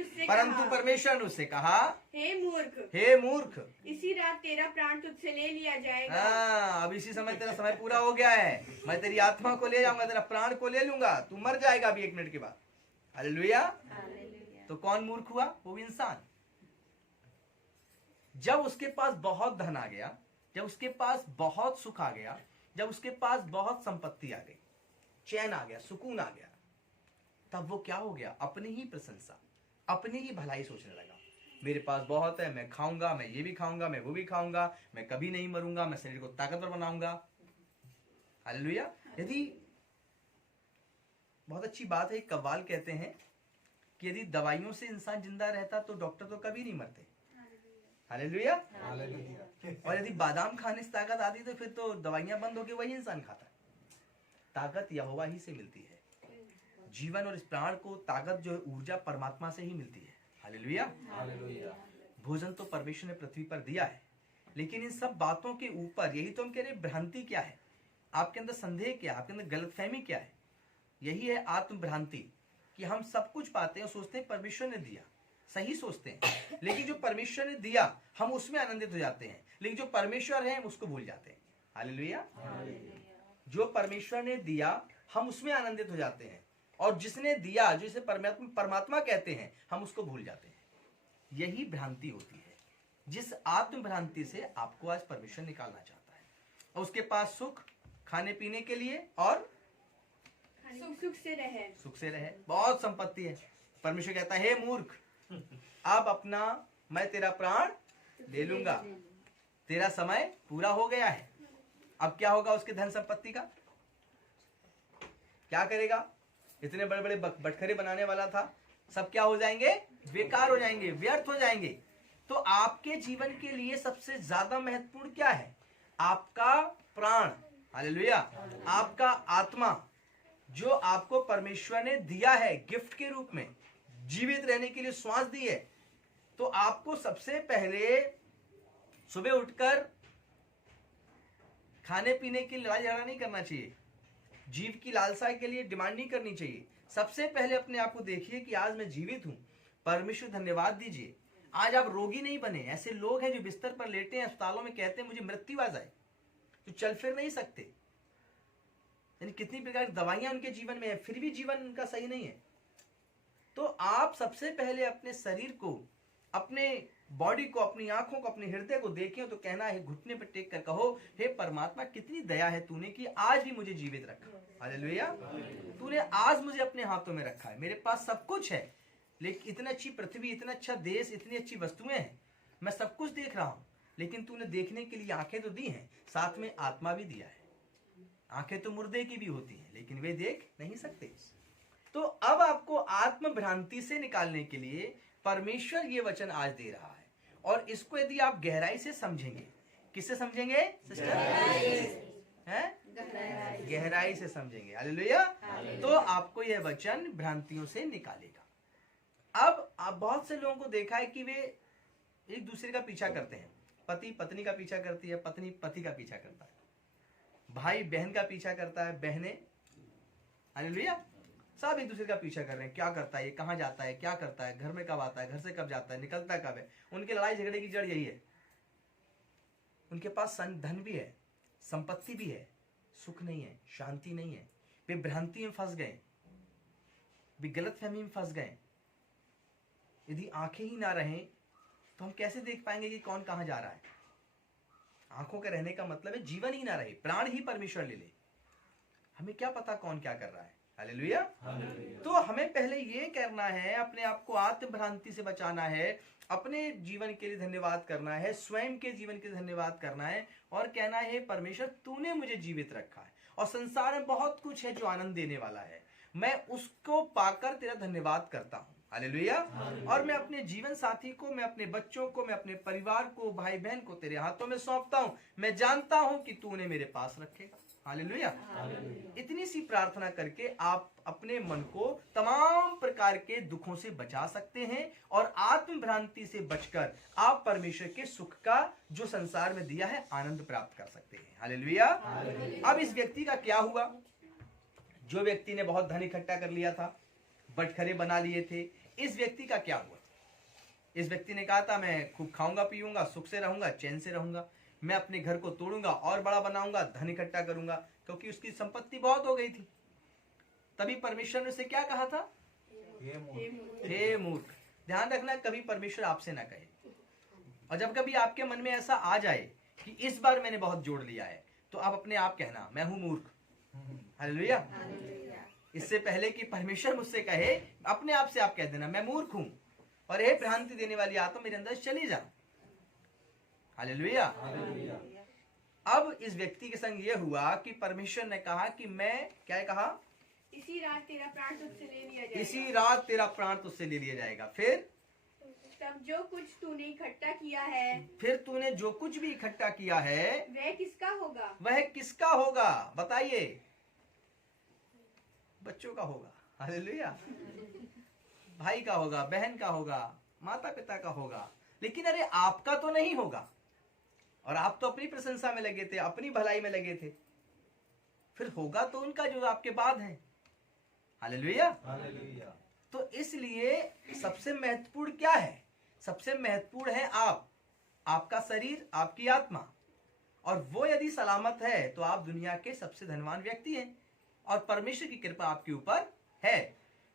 उससे कहा, हे मूर्ख, हे मूर्ख, इसी रात तेरा प्राण तुझसे ले लिया जाएगा। हाँ, अब इसी समय तेरा समय पूरा हो गया है, मैं तेरी आत्मा को ले जाऊंगा, तेरा प्राण को ले लूंगा, तू मर जाएगा अभी 1 मिनट के बाद। हालेलुया। तो कौन मूर्ख हुआ? वो इंसान। जब उसके पास बहुत धन आ गया, जब उसके पास बहुत सुख आ गया, जब उसके पास बहुत संपत्ति आ गई, चैन आ गया, सुकून आ गया, तब वो क्या हो गया? अपनी ही प्रशंसा, अपनी ही भलाई सोचने लगा। मेरे पास बहुत है, मैं खाऊंगा, मैं ये भी खाऊंगा, मैं वो भी खाऊंगा, मैं कभी नहीं मरूंगा, मैं शरीर को ताकतवर बनाऊंगा। हालेलुया। यदि बहुत अच्छी बात है, कव्वाल कहते हैं कि यदि दवाइयों से इंसान जिंदा रहता तो डॉक्टर तो कभी नहीं मरते। हालेलुया। और यदि बादाम खाने से ताकत आती तो फिर तो दवाइयां बंद होकर वही इंसान खाता। ताकत यहोवा ही से मिलती है। जीवन और इस प्राण को ताकत जो है, ऊर्जा परमात्मा से ही मिलती है। हालेलुया। भोजन तो परमेश्वर ने पृथ्वी पर दिया है, लेकिन इन सब बातों के ऊपर, यही तो हम कह रहे हैं, भ्रांति क्या है आपके अंदर, संदेह क्या है आपके अंदर, गलतफहमी क्या है? यही है आत्म भ्रांति, कि हम सब कुछ पाते हैं और सोचते हैं परमेश्वर ने दिया, सही सोचते हैं, लेकिन जो परमेश्वर ने दिया हम उसमें आनंदित हो जाते हैं, लेकिन जो परमेश्वर है हम उसको भूल जाते हैं। हालेलुया। जो परमेश्वर ने दिया हम उसमें आनंदित हो जाते हैं, और जिसने दिया, जिसे परमात्मा कहते हैं, हम उसको भूल जाते हैं। यही भ्रांति होती है, जिस आत्म भ्रांति से आपको आज परमेश्वर निकालना चाहता है। और उसके पास सुख, खाने पीने के लिए, और सुख से रहे, बहुत संपत्ति है। परमेश्वर कहता है हे मूर्ख, अब अपना, मैं तेरा प्राण ले लूंगा, तेरा समय पूरा हो गया है। अब क्या होगा उसके धन संपत्ति का? क्या करेगा? इतने बड़े बड़े बटखरे बनाने वाला था, सब क्या हो जाएंगे? बेकार हो जाएंगे, व्यर्थ हो जाएंगे। तो आपके जीवन के लिए सबसे ज्यादा महत्वपूर्ण क्या है? आपका प्राण। हालेलुया। आपका आत्मा, जो आपको परमेश्वर ने दिया है गिफ्ट के रूप में, जीवित रहने के लिए श्वास दी है। तो आपको सबसे पहले सुबह उठकर खाने पीने की लड़ाई झगड़ा नहीं करना चाहिए, जीव की लालसा के लिए डिमांड नहीं करनी चाहिए। सबसे पहले अपने आप को देखिए कि आज मैं जीवित हूं, परमेश्वर धन्यवाद दीजिए। आज आप रोगी नहीं बने। ऐसे लोग हैं जो बिस्तर पर लेटे हैं, अस्पतालों में, कहते हैं मुझे मृत्यु आ जाए, तो चल फिर नहीं सकते, यानी कितनी प्रकार की दवाइयां उनके जीवन में है, फिर भी जीवन उनका सही नहीं है। तो आप सबसे पहले अपने शरीर को, अपने बॉडी को, अपनी आंखों को, अपने हृदय को देखें तो कहना है, घुटने पर टेक कर कहो, हे परमात्मा कितनी दया है तूने कि आज भी मुझे जीवित रखा। हालेलुया। तूने आज मुझे अपने हाथों में रखा है, मेरे पास सब कुछ है, लेकिन इतनी अच्छी पृथ्वी, इतना अच्छा देश, इतनी अच्छी वस्तुएं हैं, मैं सब कुछ देख रहा हूं, लेकिन तूने देखने के लिए आंखें तो दी हैं, साथ में आत्मा भी दिया है। आंखें तो मुर्दे की भी होती हैं, लेकिन वे देख नहीं सकते। तो अब आपको आत्म भ्रांति से निकालने के लिए परमेश्वर ये वचन आज दे रहा है, और इसको यदि आप गहराई से समझेंगे, किससे समझेंगे सिस्टर? हैं? गहराई से समझेंगे। हालेलुया। तो आपको यह वचन भ्रांतियों से निकालेगा। अब आप बहुत से लोगों को देखा है कि वे एक दूसरे का पीछा करते हैं। पति पत्नी का पीछा करती है, पत्नी पति का पीछा करता है, भाई बहन का पीछा करता है, बहनें, हालेलुया, सब एक दूसरे का पीछा कर रहे हैं। क्या करता है ये, कहाँ जाता है, क्या करता है, घर में कब आता है, घर से कब जाता है, निकलता कब है। उनके लड़ाई झगड़े की जड़ यही है। उनके पास धन भी है, संपत्ति भी है, सुख नहीं है, शांति नहीं है। वे भ्रांति में फंस गए, वे गलतफहमी में फंस गए। यदि आंखें ही ना रहें तो हम कैसे देख पाएंगे कि कौन कहां जा रहा है। आंखों के रहने का मतलब है जीवन ही ना रहे, प्राण ही परमेश्वर ले ले। हमें क्या पता कौन क्या कर रहा है। हालेलुया। तो हमें पहले ये करना है, अपने आप को आत्म भ्रांति से बचाना है, अपने जीवन के लिए धन्यवाद करना है, स्वयं के जीवन के लिए धन्यवाद करना है, और कहना है परमेश्वर तूने मुझे जीवित रखा है, और संसार में बहुत कुछ है जो आनंद देने वाला है, मैं उसको पाकर तेरा धन्यवाद करता हूं। हालेलुया। और मैं अपने जीवन साथी को, मैं अपने बच्चों को, मैं अपने परिवार को, भाई बहन को तेरे हाथों में सौंपता हूं। मैं जानता हूं कि तूने मेरे पास रखेगा। हालेलुया। इतनी सी प्रार्थना करके आप अपने मन को तमाम प्रकार के दुखों से बचा सकते हैं, और आत्म भ्रांति से बचकर आप परमेश्वर के सुख का जो संसार में दिया है आनंद प्राप्त कर सकते हैं। हालेलुया। अब इस व्यक्ति का क्या हुआ? जो व्यक्ति ने बहुत धन इकट्ठा कर लिया था, बटखरे बना लिए थे, इस व्यक्ति का क्या हुआ? इस व्यक्ति ने कहा था मैं खूब खाऊंगा पीऊंगा, सुख से रहूंगा, चैन से रहूंगा, मैं अपने घर को तोड़ूंगा और बड़ा बनाऊंगा, धन इकट्ठा करूंगा, क्योंकि उसकी संपत्ति बहुत हो गई थी। तभी परमेश्वर ने उसे क्या कहा था? हे मूर्ख। ध्यान रखना, कभी परमेश्वर आपसे ना कहे, और जब कभी आपके मन में ऐसा आ जाए कि इस बार मैंने बहुत जोड़ लिया है, तो आप अपने आप कहना मैं हूं मूर्ख। हालेलुया। इससे पहले कि परमेश्वर मुझसे कहे, अपने आप से आप कह देना मैं मूर्ख हूं, और ये भ्रांति देने वाली आत्मा मेरे अंदर चली जा। हालेलुया। अब इस व्यक्ति के संग ये हुआ कि परमेश्वर ने कहा कि मैं, क्या कहा? इसी रात तेरा प्राण तुझसे ले लिया जाएगा। इसी रात तेरा प्राण तुझसे ले लिया जाएगा। फिर तब जो कुछ तूने इकट्ठा किया है, फिर तूने जो कुछ भी इकट्ठा किया है वह किसका होगा? वह किसका होगा? बताइए। बच्चों का होगा। हालेलुया। भाई का होगा, बहन का होगा, माता पिता का होगा, लेकिन अरे आपका तो नहीं होगा। और आप तो अपनी प्रशंसा में लगे थे, अपनी भलाई में लगे थे, फिर होगा तो उनका जो आपके बाद है। हालेलुया। तो इसलिए सबसे महत्वपूर्ण क्या है? सबसे महत्वपूर्ण है आप, आपका शरीर, आपकी आत्मा, और वो यदि सलामत है तो आप दुनिया के सबसे धनवान व्यक्ति हैं। और परमेश्वर की कृपा आपके ऊपर है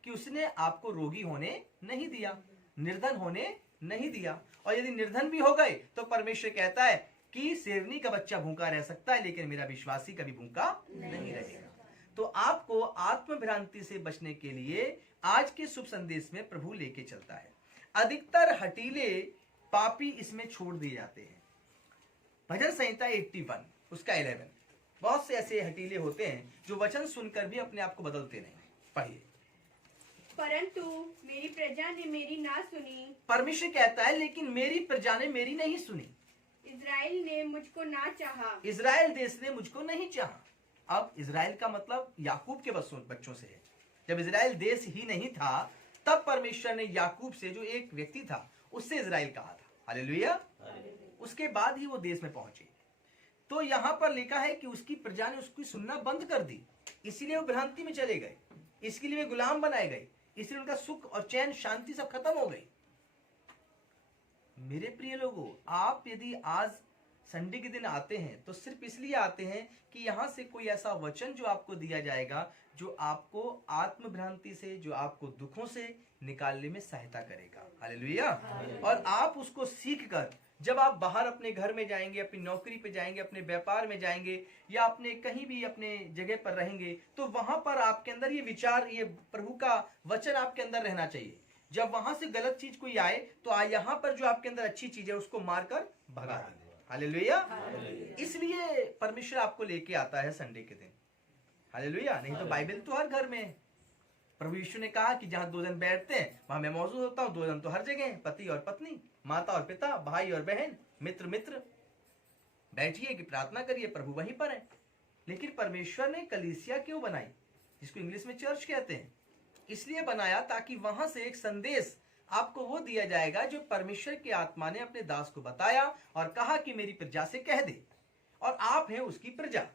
कि उसने आपको रोगी होने नहीं दिया, निर्धन होने नहीं दिया। और यदि निर्धन भी हो गए तो परमेश्वर कहता है कि शेरनी का बच्चा भूखा रह सकता है, लेकिन मेरा विश्वासी कभी भूखा नहीं रहेगा। तो आपको आत्म भ्रांति से बचने के लिए आज के शुभ संदेश में प्रभु लेके चलता है। अधिकतर हटीले पापी इसमें छोड़ दिए जाते हैं। भजन संहिता 81 उसका 11, बहुत से ऐसे हटीले होते हैं जो वचन सुनकर भी अपने आप को बदलते नहीं। पढ़िए। परंतु मेरी प्रजा ने मेरी ना सुनी। परमेश्वर कहता है लेकिन मेरी प्रजा ने मेरी नहीं सुनी। इज़राइल ने मुझको ना चाहा। इज़राइल देश ने मुझको नहीं चाहा। अब इज़राइल का मतलब याकूब के बच्चों से है। जब इज़राइल देश ही नहीं था तब परमेश्वर ने याकूब से, जो एक व्यक्ति था, उससे इज़राइल कहा था। हालेलुया। उसके बाद ही वो देश में पहुंचे। तो यहां पर लिखा है कि उसकी प्रजा ने उसकी सुनना बंद कर दी, इसीलिए वो भ्रांति में चले गए, इसके लिए वे गुलाम बनाए गए, इसलिए उनका सुख और चैन शांति सब खत्म हो गई। मेरे प्रिय लोगों, आप यदि आज संडे के दिन आते हैं तो सिर्फ इसलिए आते हैं कि यहाँ से कोई ऐसा वचन जो आपको दिया जाएगा जो आपको आत्मभ्रांति से, जो आपको दुखों से निकालने में सहायता करेगा। हालेलुया। और आप उसको सीख कर जब आप बाहर अपने घर में जाएंगे, अपनी नौकरी पे जाएंगे, अपने व्यापार में जाएंगे या अपने कहीं भी अपने जगह पर रहेंगे, तो वहां पर आपके अंदर ये विचार, ये प्रभु का वचन आपके अंदर रहना चाहिए। जब वहां से गलत चीज कोई आए तो यहाँ पर जो आपके अंदर अच्छी चीज है उसको मारकर भगा दें। हालेलुया। इसलिए परमेश्वर आपको लेके आता है संडे के दिन। हालेलुया। नहीं तो बाइबल तो हर घर में है। प्रभु यीशु ने कहा कि जहां 2 जन बैठते हैं वहां मैं मौजूद होता हूं। 2 जन तो हर जगह हैं, पति और पत्नी, माता और पिता, भाई और बहन, मित्र मित्र। बैठिए कि प्रार्थना करिए, प्रभु वहीं पर है। लेकिन परमेश्वर ने कलीसिया क्यों बनाई, जिसको इंग्लिश में चर्च कहते हैं? इसलिए बनाया ताकि वहां से एक संदेश आपको वो दिया जाएगा जो परमेश्वर की आत्मा ने अपने दास को बताया और कहा कि मेरी प्रजा से कह दे, और आप हैं उसकी प्रजा।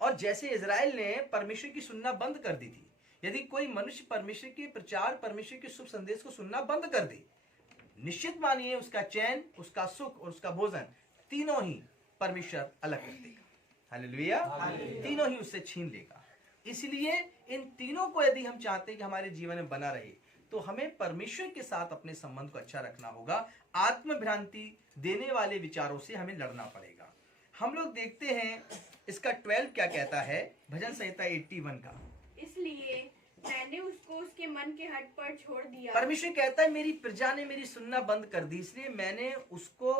और जैसे इजराइल ने परमेश्वर की सुनना बंद कर दी थी, यदि कोई मनुष्य परमेश्वर के प्रचार, परमेश्वर के शुभ संदेश को सुनना बंद कर दे, निश्चित मानिए उसका चैन, उसका सुख और उसका भोजन तीनों ही परमेश्वर अलग कर देगा। हालेलुया। तीनों ही उससे छीन लेगा। इसलिए इन तीनों को यदि हम चाहते हैं कि हमारे जीवन में बना रहे तो हमें परमेश्वर के साथ अपने संबंध को अच्छा रखना होगा। आत्मभ्रांति देने वाले विचारों से हमें लड़ना पड़ेगा। हम लोग देखते हैं इसका 12 क्या कहता है, भजन संहिता 81 का। इसलिए मैंने उसको उसके मन के हट पर छोड़ दिया। परमेश्वर कहता है मेरी प्रजा ने मेरी सुनना बंद कर दी, इसलिए मैंने उसको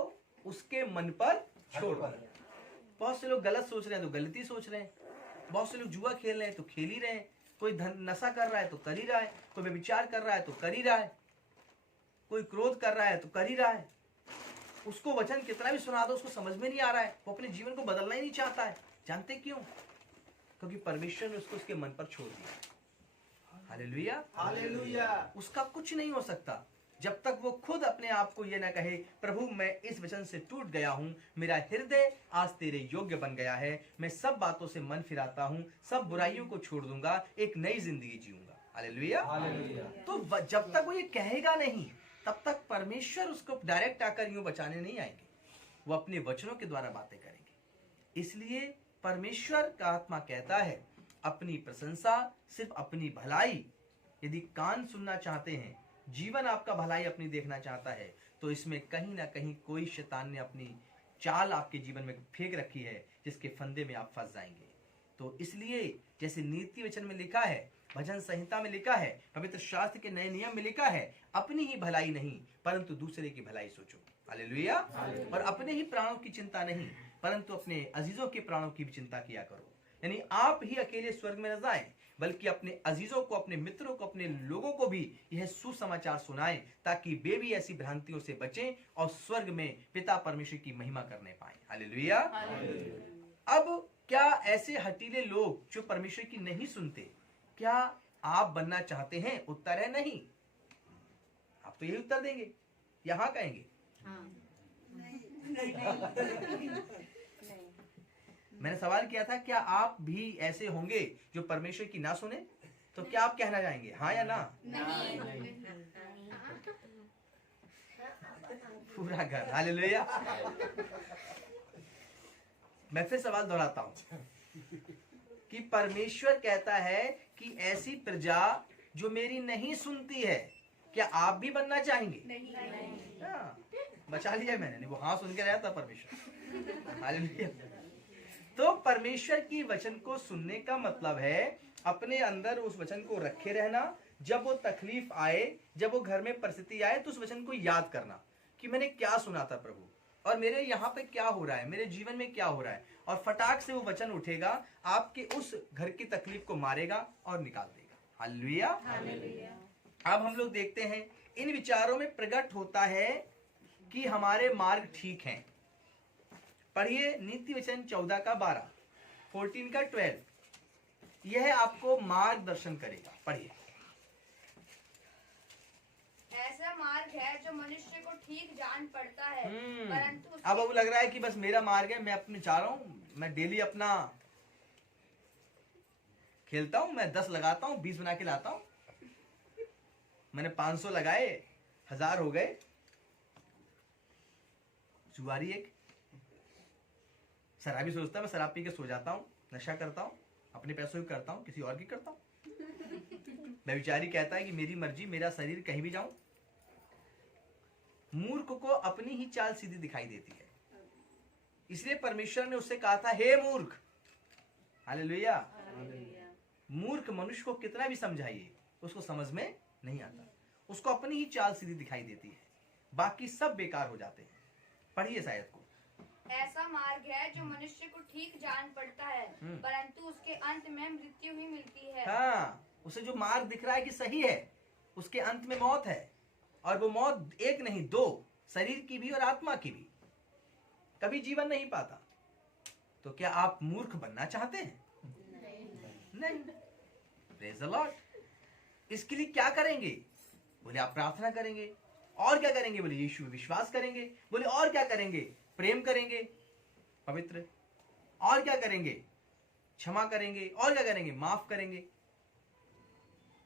उसके मन पर छोड़ दिया। बहुत से लोग गलत सोच रहे हैं तो गलती सोच रहे हैं, बहुत से लोग जुआ खेल रहे हैं तो खेल ही रहे हैं, कोई नशा कर रहा है तो कर ही रहा है, कोई व्यभिचार कर रहा है तो कर ही रहा है, कोई क्रोध कर रहा है तो कर ही रहा है। उसको वचन कितना भी सुना दो उसको समझ में नहीं आ रहा है, वो अपने जीवन को बदलना ही नहीं चाहता है। जानते क्यों? क्योंकि परमेश्वर ने उसको उसके मन पर छोड़ दिया। हालेलुया। हालेलुया। उसका कुछ नहीं हो सकता जब तक वो खुद अपने आप को ये ना कहे, प्रभु मैं इस वचन से टूट गया हूं, मेरा हृदय आज तेरे योग्य बन गया है, मैं सब बातों से मन फिराता हूं, सब बुराइयों को छोड़ दूंगा, एक नई जिंदगी जीऊंगा। हालेलुया। तो जब तक वो ये कहेगा नहीं तब तक परमेश्वर उसको डायरेक्ट आकर यूं बचाने नहीं आएंगे, वो अपने वचनों के द्वारा बातें करेंगे। इसलिए परमेश्वर का आत्मा कहता है अपनी प्रशंसा सिर्फ अपनी भलाई। यदि कान सुनना चाहते हैं, जीवन आपका भलाई अपनी देखना चाहता है, तो इसमें कहीं ना कहीं कोई शैतान ने अपनी चाल आपके जीवन में फेंक रखी है जिसके फंदे में आप फंस जाएंगे। तो इसलिए जैसे नीति वचन में लिखा है, भजन संहिता में लिखा है, पवित्र शास्त्र के नए नियम में लिखा है, अपनी ही भलाई नहीं परंतु दूसरे की भलाई सोचो। हालेलुया। और अपने ही प्राणों की चिंता नहीं परंतु अपने अजीजों के प्राणों की भी चिंता किया करो। यानी आप ही अकेले स्वर्ग में न जाएं, बल्कि अपने अजीजों को, अपने मित्रों को, अपने लोगों को भी यह सुसमाचार सुनाएं, ताकि वे भी ऐसी भ्रांतियों से बचें और स्वर्ग में पिता परमेश्वर की महिमा करने पाएं। हालेलुया। अब क्या ऐसे हटीले लोग जो परमेश्वर की नहीं सुनते, क्या आप बनना चाहते हैं? उत्तर है नहीं। आप तो यही उत्तर देंगे, यहां कहेंगे मैंने सवाल किया था क्या आप भी ऐसे होंगे जो परमेश्वर की ना सुने? तो क्या आप कहना चाहेंगे हाँ या ना? पूरा घर। हालेलुया। मैं फिर सवाल दोहराता हूं कि परमेश्वर कहता है कि ऐसी प्रजा जो मेरी नहीं सुनती है, क्या आप भी बनना चाहेंगे? नहीं। हाँ, बचा लिया मैंने, नहीं वो हाँ सुन के रहा था परमेश्वर। हालेलुया। तो परमेश्वर की वचन को सुनने का मतलब है अपने अंदर उस वचन को रखे रहना। जब वो तकलीफ आए, जब वो घर में परिस्थिति आए, तो उस वचन को याद करना कि मैंने क्या सुना था प्रभु, और मेरे यहाँ पे क्या हो रहा है, मेरे जीवन में क्या हो रहा है, और फटाक से वो वचन उठेगा, आपके उस घर की तकलीफ को मारेगा और निकाल देगा। हालेलुया। अब हम लोग देखते हैं इन विचारों में प्रकट होता है कि हमारे मार्ग ठीक हैं। पढ़िए नीति वचन 14 का 12, 14 का 12, यह आपको मार्गदर्शन करेगा। पढ़िए। ऐसा मार्ग है जो मनुष्य को ठीक जान पड़ता है, परंतु अब वो लग रहा है कि बस मेरा मार्ग है, मैं अपने चाह रहा हूं, मैं डेली अपना खेलता हूं, मैं 10 लगाता हूं, 20 बना के लाता हूं, मैंने 500 लगाए, 1000 हो गए। जुआरी एक शराबी सोचता है मैं शराब पी के सो जाता हूँ, नशा करता हूँ, अपने पैसों की करता हूँ, किसी और की करता हूँ। व्यभिचारी कहता है कि मेरी मर्जी, मेरा शरीर, कहीं भी जाऊं। मूर्ख को अपनी ही चाल सीधी दिखाई देती है, इसलिए परमेश्वर ने उससे कहा था, हे मूर्ख। हालेलुया। मूर्ख मनुष्य को कितना भी समझाइए उसको समझ में नहीं आता, उसको अपनी ही चाल सीधी दिखाई देती है, बाकी सब बेकार हो जाते हैं। पढ़िए शायद को। ऐसा मार्ग है जो मनुष्य को ठीक जान पड़ता है, परंतु उसके अंत में मृत्यु ही मिलती है। हाँ, उसे जो मार्ग दिख रहा है कि सही है, उसके अंत में मौत है, और वो मौत एक नहीं दो, शरीर की भी और आत्मा की भी। कभी जीवन नहीं पाता। तो क्या आप मूर्ख बनना चाहते हैं? नहीं। Praise the Lord. इसके लिए क्या करेंगे? बोले आप प्रार्थना करेंगे। और क्या करेंगे? बोले यीशु में विश्वास करेंगे। बोले और क्या करेंगे? प्रेम करेंगे, पवित्र। और क्या करेंगे? क्षमा करेंगे। और क्या करेंगे? माफ करेंगे।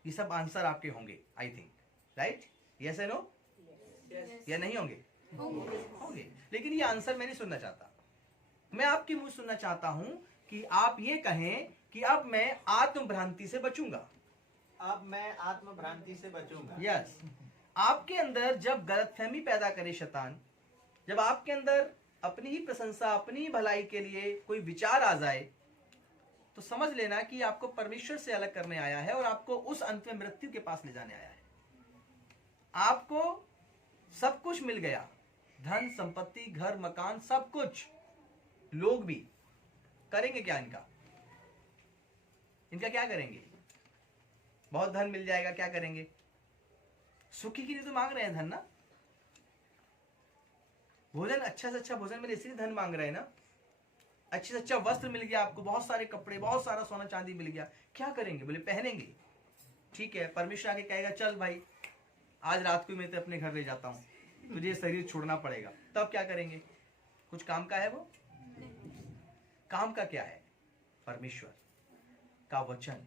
ये सब आंसर आपके होंगे, I think, right? Yes and no? या नहीं होंगे? होंगे। लेकिन ये आंसर मैं नहीं सुनना चाहता। मैं आपके मुंह सुनना चाहता हूं कि आप ये कहें कि अब मैं आत्मभ्रांति से बचूंगा। अब मैं आत्मभ्रांति से बचूंगा। यस। आपके अंदर जब गलतफहमी पैदा करे शैतान, जब आपके अंदर अपनी ही प्रशंसा, अपनी ही भलाई के लिए कोई विचार आ जाए, तो समझ लेना कि आपको परमेश्वर से अलग करने आया है और आपको उस अंत में मृत्यु के पास ले जाने आया है। आपको सब कुछ मिल गया, धन संपत्ति, घर मकान, सब कुछ। लोग भी करेंगे क्या इनका? इनका क्या करेंगे? बहुत धन मिल जाएगा, क्या करेंगे? सुखी के लिए तो मांग रहे हैं धन ना। भोजन, अच्छा से अच्छा भोजन मिले इसलिए धन मांग रहे हैं ना। अच्छे से अच्छा वस्त्र मिल गया आपको, बहुत सारे कपड़े, बहुत सारा सोना चांदी मिल गया, क्या करेंगे? बोले पहनेंगे। ठीक है, परमेश्वर आके कहेगा चल भाई आज रात को मैं तो अपने घर ले जाता हूँ, तुझे शरीर छोड़ना पड़ेगा। तब क्या करेंगे? कुछ काम का है वो? काम का क्या है? परमेश्वर का वचन,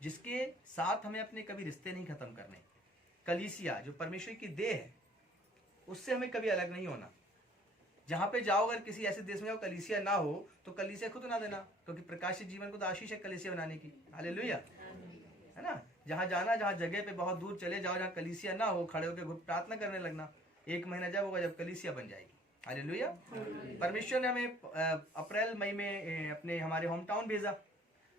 जिसके साथ हमें अपने कभी रिश्ते नहीं खत्म करने। कलीसिया जो परमेश्वर की देह है, उससे हमें कभी अलग नहीं होना। जहां पे जाओ, अगर किसी ऐसे देश में जाओ कलीसिया ना हो तो कलीसिया खुद ना देना, क्योंकि प्रकाशित जीवन को तो आशीष है कलीसिया बनाने की। हालेलुया, है ना। जहां जाना, जहां जगह पे बहुत दूर चले जाओ, जहां कलीसिया ना हो, खड़े होकर प्रार्थना करने लगना। 1 महीना जब होगा जब कलीसिया बन जाएगी। हालेलुया। परमेश्वर ने हमें अप्रैल मई में अपने हमारे होम टाउन भेजा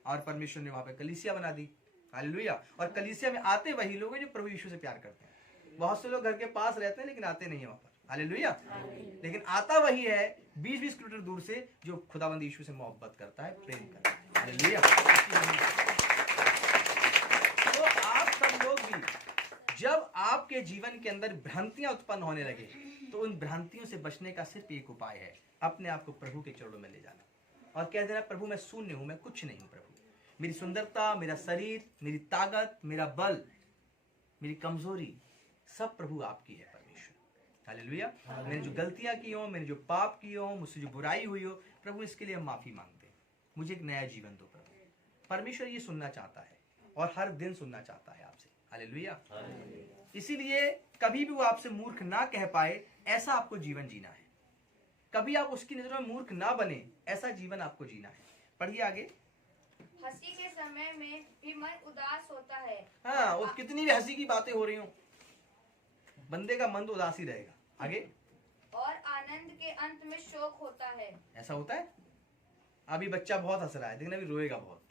और परमेश्वर ने वहां पे कलीसिया बना दी। हालेलुया। और कलीसिया में आते वही लोग हैं जो प्रभु यीशु से प्यार करते हैं। बहुत से लोग घर के पास रहते हैं लेकिन आते नहीं है वहां पर। हालेलुया। लेकिन आता वही है 20-20 किलोमीटर दूर से जो खुदावंद यीशु से मोहब्बत करता है, प्रेम करता है। हालेलुया। तो आप सब लोग भी, जब आपके जीवन के अंदर भ्रांतियां उत्पन्न होने लगे, तो उन भ्रांतियों से बचने का सिर्फ एक उपाय है, अपने आप को प्रभु के चरणों में ले जाना और कह देना, प्रभु मैं शून्य हूं, मैं कुछ नहीं हूं। प्रभु मेरी सुंदरता, मेरा शरीर, मेरी ताकत, मेरा बल, मेरी कमजोरी, सब प्रभु आपकी है परमेश्वर। हालेलुया। मैंने जो गलतियां की हो, मैंने जो पाप किए हो, मुझसे जो बुराई हुई हो, प्रभु इसके लिए हम माफी मांगते हैं। मुझे एक नया जीवन दो प्रभु। परमेश्वर ये सुनना चाहता है और हर दिन सुनना चाहता है आपसे। हालेलुया। इसीलिए कभी भी वो आपसे मूर्ख ना कह पाए, ऐसा आपको जीवन जीना है। कभी आप उसकी नजरों में मूर्ख ना बने, ऐसा जीवन आपको जीना है। पढ़िए आगे। हंसी के समय में भी मन उदास होता है। हाँ, और कितनी भी हंसी की बातें हो रही हो, बंदे का मन तो उदास ही रहेगा। आगे। और आनंद के अंत में शोक होता है। ऐसा होता है। अभी बच्चा बहुत हंस रहा है लेकिन अभी रोएगा बहुत।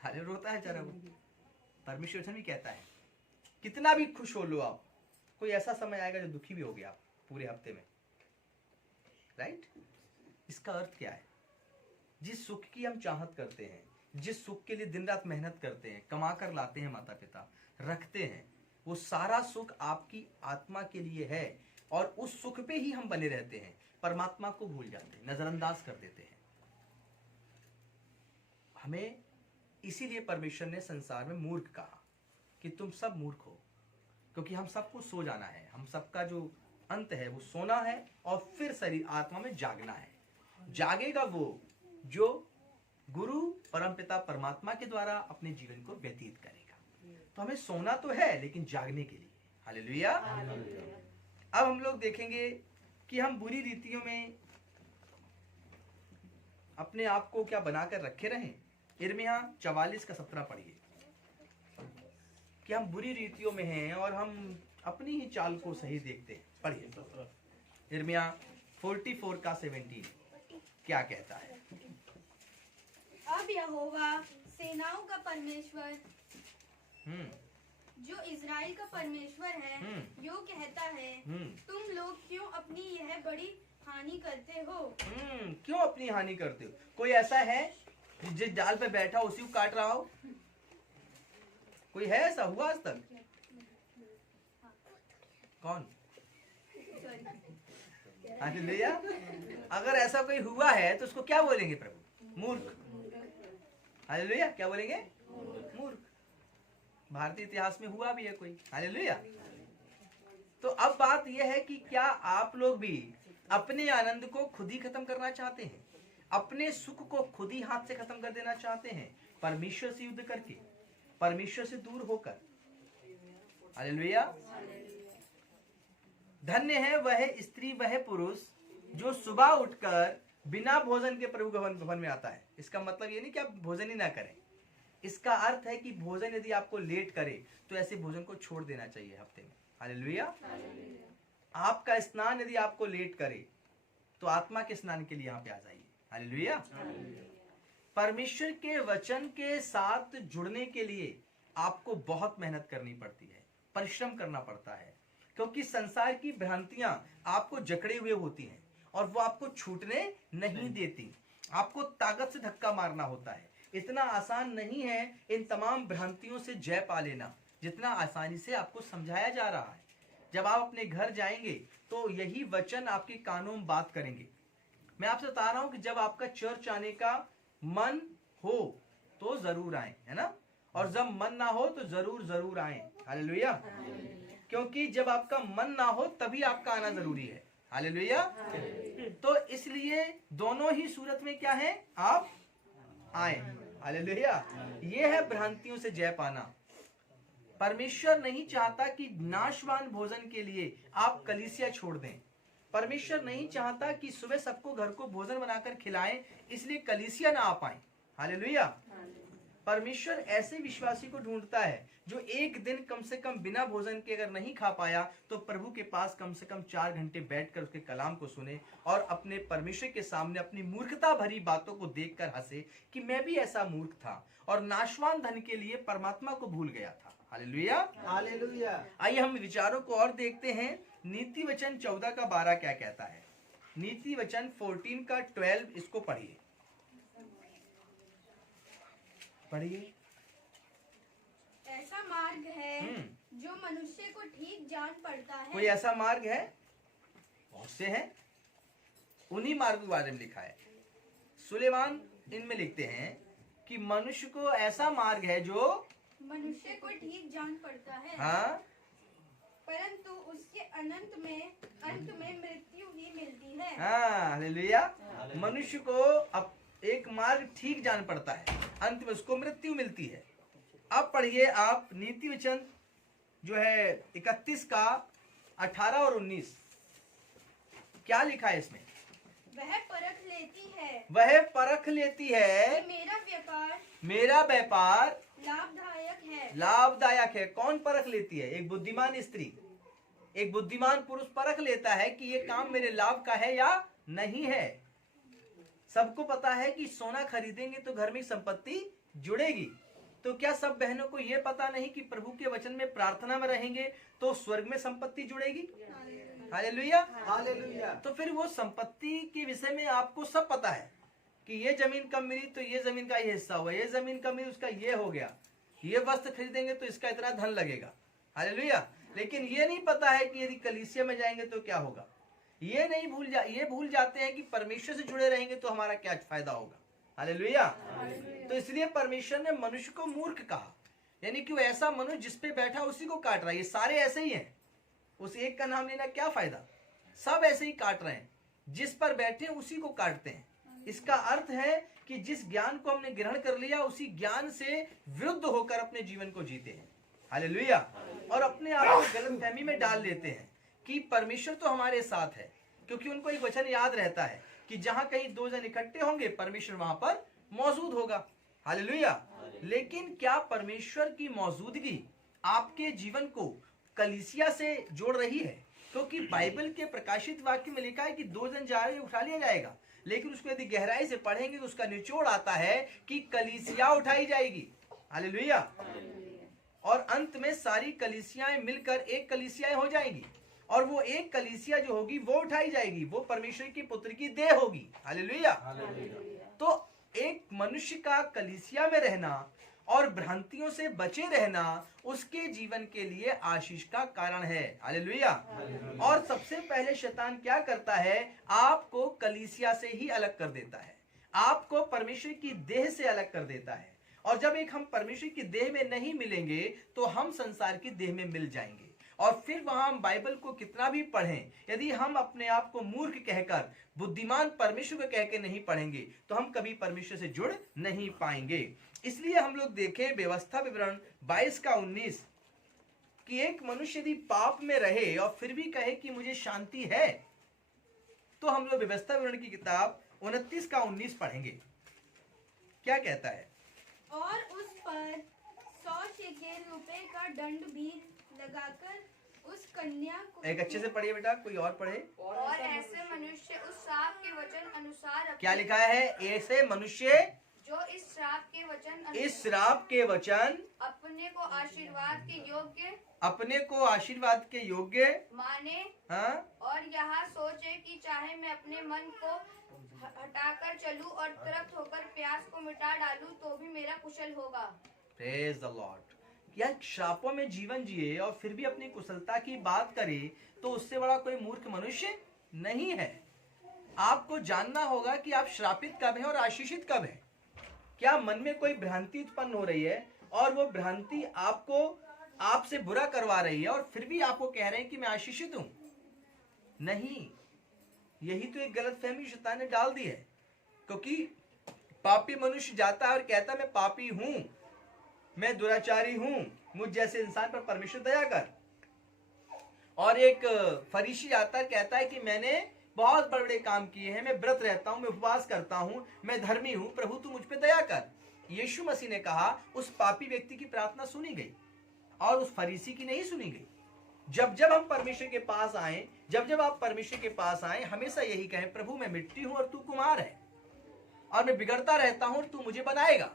अरे रोता है जरा वो। परमेश्वर वचन भी कहता है कितना भी खुश हो लो आप, कोई ऐसा समय आएगा जो दुखी भी हो गया आप पूरे हफ्ते में। राइट। इसका अर्थ क्या है? जिस सुख की हम चाहत करते हैं, जिस सुख के लिए दिन रात मेहनत करते हैं, कमा कर लाते हैं, माता पिता रखते हैं, वो सारा सुख आपकी आत्मा के लिए है और उस सुख पे ही हम बने रहते हैं। परमात्मा को भूल जाते हैं, नजरअंदाज कर देते हैं। हमें इसीलिए परमेश्वर ने संसार में मूर्ख कहा कि तुम सब मूर्ख हो, क्योंकि हम सबको सो जाना है। हम सबका जो अंत है वो सोना है और फिर शरीर आत्मा में जागना है। जागेगा वो जो गुरु परमपिता परमात्मा के द्वारा अपने जीवन को व्यतीत करेगा। तो हमें सोना तो है लेकिन जागने के लिए। हालेलुया। अब हम लोग देखेंगे कि हम बुरी रीतियों में अपने आप को क्या बनाकर रखे रहें। यिर्मयाह 44 का 17 पढ़िए कि हम बुरी रीतियों में हैं और हम अपनी ही चाल को सही देखते हैं। पढ़िए यिर्मयाह 44 का 17 क्या कहता है। अब यहोवा सेनाओं का परमेश्वर जो इज़राइल का परमेश्वर है यो कहता है, तुम लोग क्यों अपनी यह बड़ी हानि करते हो। क्यों अपनी हानि करते हो। कोई ऐसा है जिस डाल पे बैठा उसी को काट रहा हो। कोई है ऐसा, हुआ आज तक। कौन। हालेलुया। अगर ऐसा कोई हुआ है तो उसको क्या बोलेंगे प्रभु, मूर्ख। हालेलुया, क्या बोलेंगे, मूर्ख। भारतीय इतिहास में हुआ भी है कोई। हालेलुया। तो अब बात यह है कि क्या आप लोग भी अपने आनंद को खुद ही खत्म करना चाहते हैं, अपने सुख को खुद ही हाथ से खत्म कर देना चाहते हैं, परमेश्वर से युद्ध करके, परमेश्वर से दूर होकर। हालेलुया। धन्य है वह स्त्री वह पुरुष जो सुबह उठकर बिना भोजन के प्रभु भवन में आता है। इसका मतलब ये नहीं कि आप भोजन ही ना करें, इसका अर्थ है कि भोजन यदि आपको लेट करे तो ऐसे भोजन को छोड़ देना चाहिए हफ्ते में। हालेलुया। आपका स्नान यदि आपको लेट करे तो आत्मा के स्नान के लिए यहाँ पे आ जाइए। हालेलुया। परमेश्वर के वचन के साथ जुड़ने के लिए आपको बहुत मेहनत करनी पड़ती है, परिश्रम करना पड़ता है, क्योंकि संसार की भ्रांतियां आपको जकड़े हुए होती हैं और वो आपको छूटने नहीं देती। आपको ताकत से धक्का मारना होता है। इतना आसान नहीं है इन तमाम भ्रांतियों से जय पा लेना जितना आसानी से आपको समझाया जा रहा है। जब आप अपने घर जाएंगे तो यही वचन आपके कानों में बात करेंगे। मैं आपसे बता रहा हूं कि जब आपका चर्च आने का मन हो तो जरूर आए, है ना, और जब मन ना हो तो जरूर आए। हालेलुया। क्योंकि जब आपका मन ना हो तभी आपका आना जरूरी है। हालेलुया। तो इसलिए दोनों ही सूरत में क्या है, आप आए। हालेलुया। ये है भ्रांतियों से जय पाना। परमेश्वर नहीं चाहता कि नाशवान भोजन के लिए आप कलीसिया छोड़ दें। परमेश्वर नहीं चाहता कि सुबह सबको घर को भोजन बनाकर खिलाएं इसलिए कलीसिया ना आ पाए। हालेलुया। परमेश्वर ऐसे विश्वासी को ढूंढता है जो एक दिन कम से कम बिना भोजन के अगर नहीं खा पाया तो प्रभु के पास कम से कम 4 घंटे बैठकर उसके कलाम को सुने और अपने परमेश्वर के सामने अपनी मूर्खता भरी बातों को देखकर हंसे कि मैं भी ऐसा मूर्ख था और नाशवान धन के लिए परमात्मा को भूल गया था। हालेलुया। हालेलुया। आइए हम विचारों को और देखते हैं। नीति वचन 14 का 12 क्या कहता है। नीति वचन 14 का 12 इसको पढ़िए, पढ़िए। ऐसा मार्ग है जो मनुष्य को ठीक जान पड़ता है। कोई ऐसा मार्ग है, बहुत से हैं। उन्हीं मार्ग के बारे में लिखा है। सुलेमान इनमें लिखते हैं कि मनुष्य को ऐसा मार्ग है जो मनुष्य को ठीक जान पड़ता है। हाँ, परंतु उसके अंत में मृत्यु ही मिलती है। हाँ, हालेलुया। मनुष्य को अब एक मार्ग ठीक जान पड़ता है, अंत में उसको मृत्यु मिलती है। अब पढ़िए आप नीति वचन जो है 31 का 18 और 19 क्या लिखा है इसमें। वह परख लेती है कि मेरा व्यापार लाभदायक है। कौन परख लेती है? एक बुद्धिमान स्त्री, एक बुद्धिमान पुरुष परख लेता है कि ये काम मेरे लाभ का है या नहीं है। सबको पता है कि सोना खरीदेंगे तो घर में संपत्ति जुड़ेगी। तो क्या सब बहनों को यह पता नहीं कि प्रभु के वचन में प्रार्थना में रहेंगे तो स्वर्ग में संपत्ति जुड़ेगी? हालेलुया। हालेलुया। तो फिर वो संपत्ति के विषय में आपको सब पता है कि ये जमीन कम मिली तो ये जमीन का ये हिस्सा हुआ, ये जमीन कम मिली उसका ये हो गया, ये वस्त्र खरीदेंगे तो इसका इतना धन लगेगा। हालेलुया। लेकिन ये नहीं पता है कि यदि कलीसिया में जाएंगे तो क्या होगा। ये भूल जाते हैं कि परमेश्वर से जुड़े रहेंगे तो हमारा क्या फायदा होगा। हालेलुया। तो इसलिए परमेश्वर ने मनुष्य को मूर्ख कहा, यानी कि वो ऐसा मनुष्य जिस पे बैठा उसी को काट रहा है। ये सारे ऐसे ही हैं, उस एक का नाम लेना क्या फायदा। सब ऐसे ही काट रहे हैं, जिस पर बैठे उसी को काटते हैं। इसका अर्थ है कि जिस ज्ञान को हमने ग्रहण कर लिया उसी ज्ञान से विरुद्ध होकर अपने जीवन को जीते हैं। हालेलुया। और अपने आप को गलतफहमी में डाल लेते हैं कि परमेश्वर तो हमारे साथ है, क्योंकि उनको एक वचन याद रहता है कि जहां कहीं दो जन इकट्ठे होंगे परमेश्वर वहां पर मौजूद होगा। हालेलुया। लेकिन क्या परमेश्वर की मौजूदगी आपके जीवन को कलीसिया से जोड़ रही है? क्योंकि बाइबल के प्रकाशित वाक्य में लिखा है कि दो जन जा रहे उठा लिया जाएगा, लेकिन उसको यदि गहराई से पढ़ेंगे तो उसका निचोड़ आता है कि कलीसिया उठाई जाएगी। हालेलुया। और अंत में सारी कलीसियाएं मिलकर एक कलीसियाएं हो जाएंगी, और वो एक कलीसिया जो होगी वो उठाई जाएगी, वो परमेश्वर की पुत्र की देह होगी। हालेलुया। तो एक मनुष्य का कलीसिया में रहना और भ्रांतियों से बचे रहना उसके जीवन के लिए आशीष का कारण है। हालेलुया। और सबसे पहले शैतान क्या करता है? आपको कलीसिया से ही अलग कर देता है, आपको परमेश्वर की देह से अलग कर देता है। और जब एक हम परमेश्वर की देह में नहीं मिलेंगे तो हम संसार की देह में मिल जाएंगे, और फिर वहां हम बाइबल को कितना भी पढ़ें, यदि हम अपने आप को मूर्ख कहकर बुद्धिमान परमेश्वर को कह के नहीं पढ़ेंगे तो हम कभी परमेश्वर से जुड़ नहीं पाएंगे। इसलिए हम लोग देखें व्यवस्था विवरण 22:19 कि एक मनुष्य यदि पाप में रहे और फिर भी कहे कि मुझे शांति है, तो हम लोग व्यवस्था विवरण की किताब 29:19 पढ़ेंगे। क्या कहता है? और उस पर 100 शेकेल रुपए का दंड भी लगाकर उस कन्या को। एक अच्छे से पढ़िए बेटा, कोई और पढ़े। और ऐसे मनुष्य उस श्राप के वचन अनुसार क्या लिखा है? ऐसे मनुष्य जो इस श्राप के वचन इस श्राप के वचन अपने को आशीर्वाद के योग्य माने, हाँ, और यहाँ सोचे कि चाहे मैं अपने मन को हटाकर चलूं और तृप्त होकर प्यास को मिटा डालूं तो भी मेरा कुशल होगा। Praise the Lord. यह श्रापों में जीवन जिए और फिर भी अपनी कुशलता की बात करे तो उससे बड़ा कोई मूर्ख मनुष्य नहीं है। आपको जानना होगा कि आप श्रापित कब हैं और आशीषित कब हैं। क्या मन में कोई भ्रांति उत्पन्न हो रही है और वो भ्रांति आपको आपसे बुरा करवा रही है और फिर भी आपको कह रहे हैं कि मैं आशीषित हूं? नहीं, यही तो एक गलत फहमी शैतान ने डाल दी है। क्योंकि पापी मनुष्य जाता है और कहता मैं पापी हूं, मैं दुराचारी हूं, मुझ जैसे इंसान पर परमेश्वर दया कर। और एक फरीसी आता है, कहता है कि मैंने बहुत बड़े बड़े काम किए हैं, मैं व्रत रहता हूं, मैं उपवास करता हूं, मैं धर्मी हूं, प्रभु तू मुझ पे दया कर। यीशु मसीह ने कहा उस पापी व्यक्ति की प्रार्थना सुनी गई और उस फरीसी की नहीं सुनी गई। जब जब हम परमेश्वर के पास आए, जब जब आप परमेश्वर के पास आए, हमेशा यही कहें प्रभु मैं मिट्टी हूं और तू कुम्हार है, और मैं बिगड़ता रहता हूं और तू मुझे बनाएगा।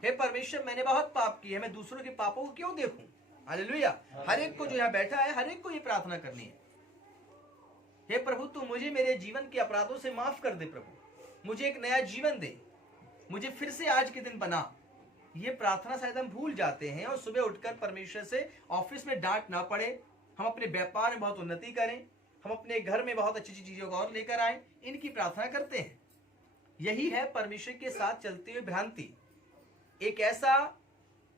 हे परमेश्वर मैंने बहुत पाप किए, मैं दूसरों के पापों को क्यों देखूं? हालेलुया। हर एक को जो यहाँ बैठा है, हर एक को ये प्रार्थना करनी है, हे प्रभु तू मुझे मेरे जीवन के अपराधों से माफ कर दे, प्रभु मुझे एक नया जीवन दे, मुझे फिर से आज के दिन बना। ये प्रार्थना शायद हम भूल जाते हैं और सुबह उठकर परमेश्वर से ऑफिस में डांट ना पड़े, हम अपने व्यापार में बहुत उन्नति करें, हम अपने घर में बहुत अच्छी अच्छी चीजों को और लेकर आए, इनकी प्रार्थना करते हैं। यही है परमेश्वर के साथ चलते हुए भ्रांति, एक ऐसा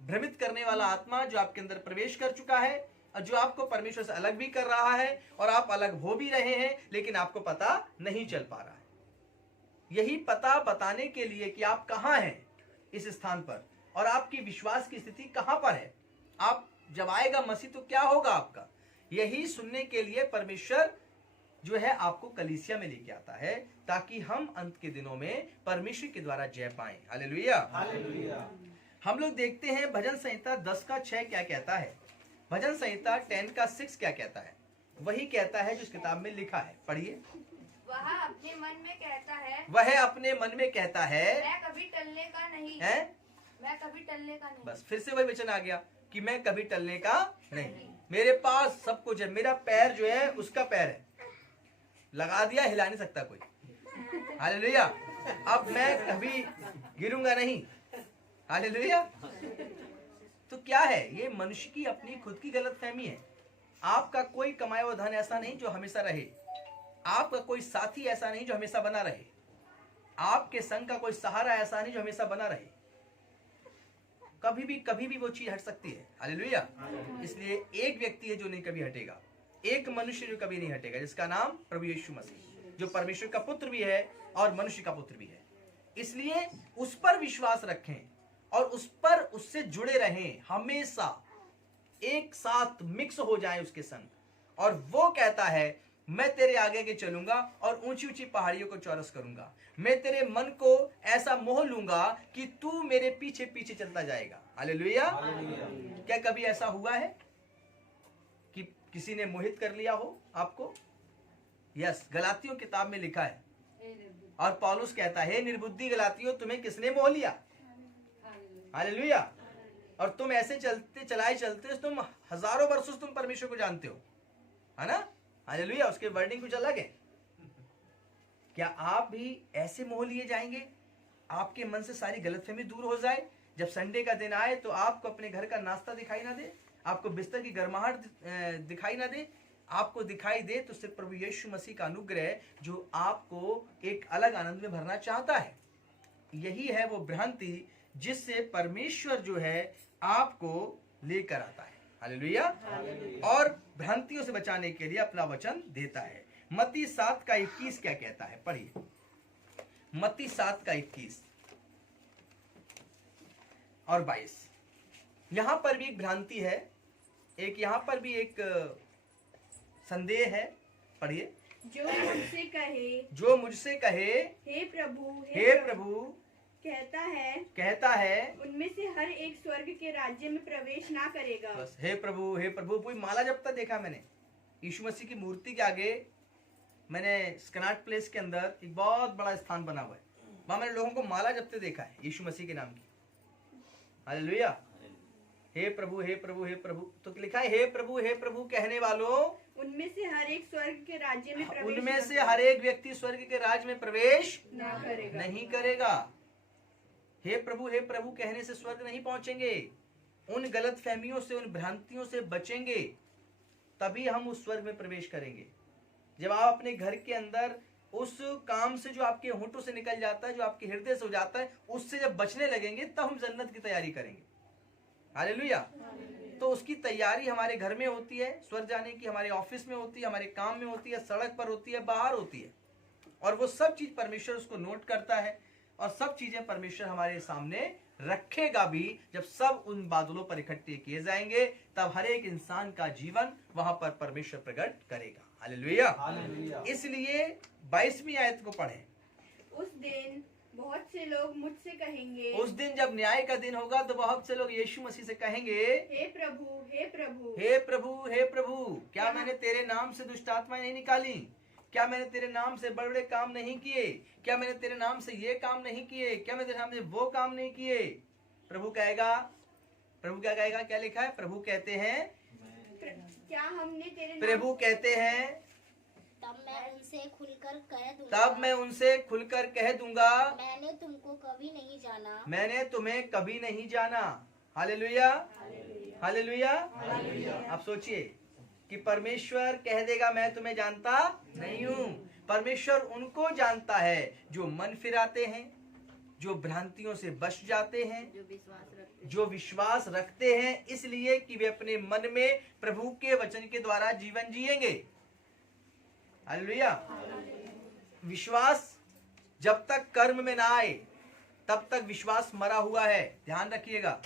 भ्रमित करने वाला आत्मा जो आपके अंदर प्रवेश कर चुका है और जो आपको परमेश्वर से अलग भी कर रहा है, और आप अलग हो भी रहे हैं लेकिन आपको पता नहीं चल पा रहा है। यही पता बताने के लिए कि आप कहां हैं इस स्थान पर और आपकी विश्वास की स्थिति कहां पर है, आप जब आएगा मसीह तो क्या होगा आपका, यही सुनने के लिए परमेश्वर जो है आपको कलीसिया में लेके आता है, ताकि हम अंत के दिनों में परमेश्वर के द्वारा जय पाएं। हालेलुया। हम लोग देखते हैं भजन संहिता 10:6 क्या कहता है। भजन संहिता 10:6 क्या कहता है? वही कहता है जो इस किताब में लिखा है, पढ़िए। वह अपने मन में कहता है, वह अपने मन में कहता है मैं कभी टलने का नहीं है? मैं कभी टलने का नहीं। बस फिर से वही वचन आ गया कि मैं कभी टलने का नहीं, मेरे पास सब कुछ है, मेरा पैर जो है उसका पैर है, लगा दिया हिला नहीं सकता कोई। हालेलुया। अब मैं कभी गिरूंगा नहीं। हालेलुया। तो क्या है? ये मनुष्य की अपनी खुद की गलतफहमी है। आपका कोई कमाया हुआ धन ऐसा नहीं जो हमेशा रहे, आपका कोई साथी ऐसा नहीं जो हमेशा बना रहे, आपके संग का कोई सहारा ऐसा नहीं जो हमेशा बना रहे। कभी भी वो चीज हट सकती है। हालेलुया। इसलिए एक व्यक्ति है जो नहीं कभी हटेगा, एक मनुष्य जो कभी नहीं हटेगा, जिसका नाम प्रभु यीशु मसीह, जो परमेश्वर का पुत्र भी है और मनुष्य का पुत्र भी है। इसलिए उस पर विश्वास रखें और उस पर उससे जुड़े रहें, हमेशा एक साथ मिक्स हो जाए उसके संग। और वो कहता है मैं तेरे आगे आगे चलूंगा और ऊंची ऊंची पहाड़ियों को चौरस करूंगा। मैं तेरे मन को ऐसा मोह लूंगा कि तू मेरे पीछे पीछे चलता जाएगा। हालेलुया। क्या कभी ऐसा हुआ है कि किसी ने मोहित कर लिया हो आपको? यस, गलातियों किताब में लिखा है और पौलुस कहता है, निर्बुद्धि गलातियों, तुम्हें किसने मोह लिया? हालेलुया। और तुम ऐसे चलते तुम हजारों वर्षों से तुम परमेश्वर को जानते हो, है ना? हालेलुया। उसके वर्डिंग कुछ अलग है। क्या आप भी ऐसे मोह लिए जाएंगे? आपके मन से सारी गलतफहमी दूर हो जाए, जब संडे का दिन आए तो आपको अपने घर का नाश्ता दिखाई ना दे, आपको बिस्तर की गर्माहट दिखाई ना दे, आपको दिखाई दे तो सिर्फ प्रभु यीशु मसीह का अनुग्रह जो आपको एक अलग आनंद में भरना चाहता है। यही है वो भ्रांति जिससे परमेश्वर जो है आपको लेकर आता है। हालेलुया। और भ्रांतियों से बचाने के लिए अपना वचन देता है। मत्ती 7:21 क्या कहता है? पढ़िए, मत्ती 7:21 और 22। यहां पर भी एक भ्रांति है, एक यहां पर भी एक संदेह है। पढ़िए, जो मुझसे कहे हे प्रभु कहता है उनमें से हर एक स्वर्ग के राज्य में प्रवेश ना करेगा। बस हे प्रभु पूरी माला जपता देखा मैंने यीशु मसीह की मूर्ति के आगे। मैंने स्कनाट प्लेस के अंदर एक बहुत बड़ा स्थान बना हुआ है, वहां मैंने लोगों को माला जपते देखा है यीशु मसीह के नाम की। हालेलुया। हे प्रभु तो लिखा है, हे प्रभु कहने वालों, उनमें से हर एक स्वर्ग के राज्य में प्रवेश उनमें से हर एक व्यक्ति स्वर्ग के राज्य में प्रवेश नहीं करेगा। हे प्रभु कहने से स्वर्ग नहीं पहुंचेंगे। उन गलत फहमियों से, उन भ्रांतियों से बचेंगे, तभी हम उस स्वर्ग में प्रवेश करेंगे। जब आप अपने घर के अंदर उस काम से जो आपके होंठों से निकल जाता है, जो आपके हृदय से हो जाता है, उससे जब बचने लगेंगे तब हम जन्नत की तैयारी करेंगे। हालेलुया। तो उसकी तैयारी हमारे घर में होती है, स्वर्ग जाने की हमारे ऑफिस में होती है, हमारे काम में होती है, सड़क पर होती है, बाहर होती है। और वो सब चीज परमेश्वर उसको नोट करता है और सब चीजें परमेश्वर हमारे सामने रखेगा भी। जब सब उन बादलों पर इकट्ठे किए जाएंगे तब हर एक इंसान का जीवन वहां पर परमेश्वर प्रकट करेगा। हालेलुया। इसलिए 22वीं आयत को पढ़ें। उस दिन बहुत से लोग मुझसे कहेंगे, उस दिन जब न्याय का दिन होगा तो बहुत से लोग यीशु मसीह से कहेंगे, हे प्रभु क्या मैंने तेरे नाम से दुष्ट आत्माएं नहीं निकाली? क्या मैंने तेरे नाम से बड़े बड़े काम नहीं किए? क्या मैंने तेरे नाम से ये काम नहीं किए? क्या मैंने तेरे नाम से वो काम नहीं किए? प्रभु क्या कहेगा? क्या लिखा है? प्रभु कहते हैं, क्या हमने तेरे प्रभु कहते हैं, तब मैं उनसे खुलकर कह दूंगा, मैंने तुमको कभी नहीं जाना, मैंने तुम्हें कभी नहीं जाना। हालेलुया। आप सोचिए कि परमेश्वर कह देगा मैं तुम्हें जानता नहीं हूँ। परमेश्वर उनको जानता है जो मन फिराते हैं, जो भ्रांतियों से बच जाते हैं, जो विश्वास रखते हैं, इसलिए कि वे अपने मन में प्रभु के वचन के द्वारा जीवन जिएंगे। हालेलुया। विश्वास जब तक कर्म में ना आए तब तक विश्वास मरा हुआ है। ध्यान रखिएगा,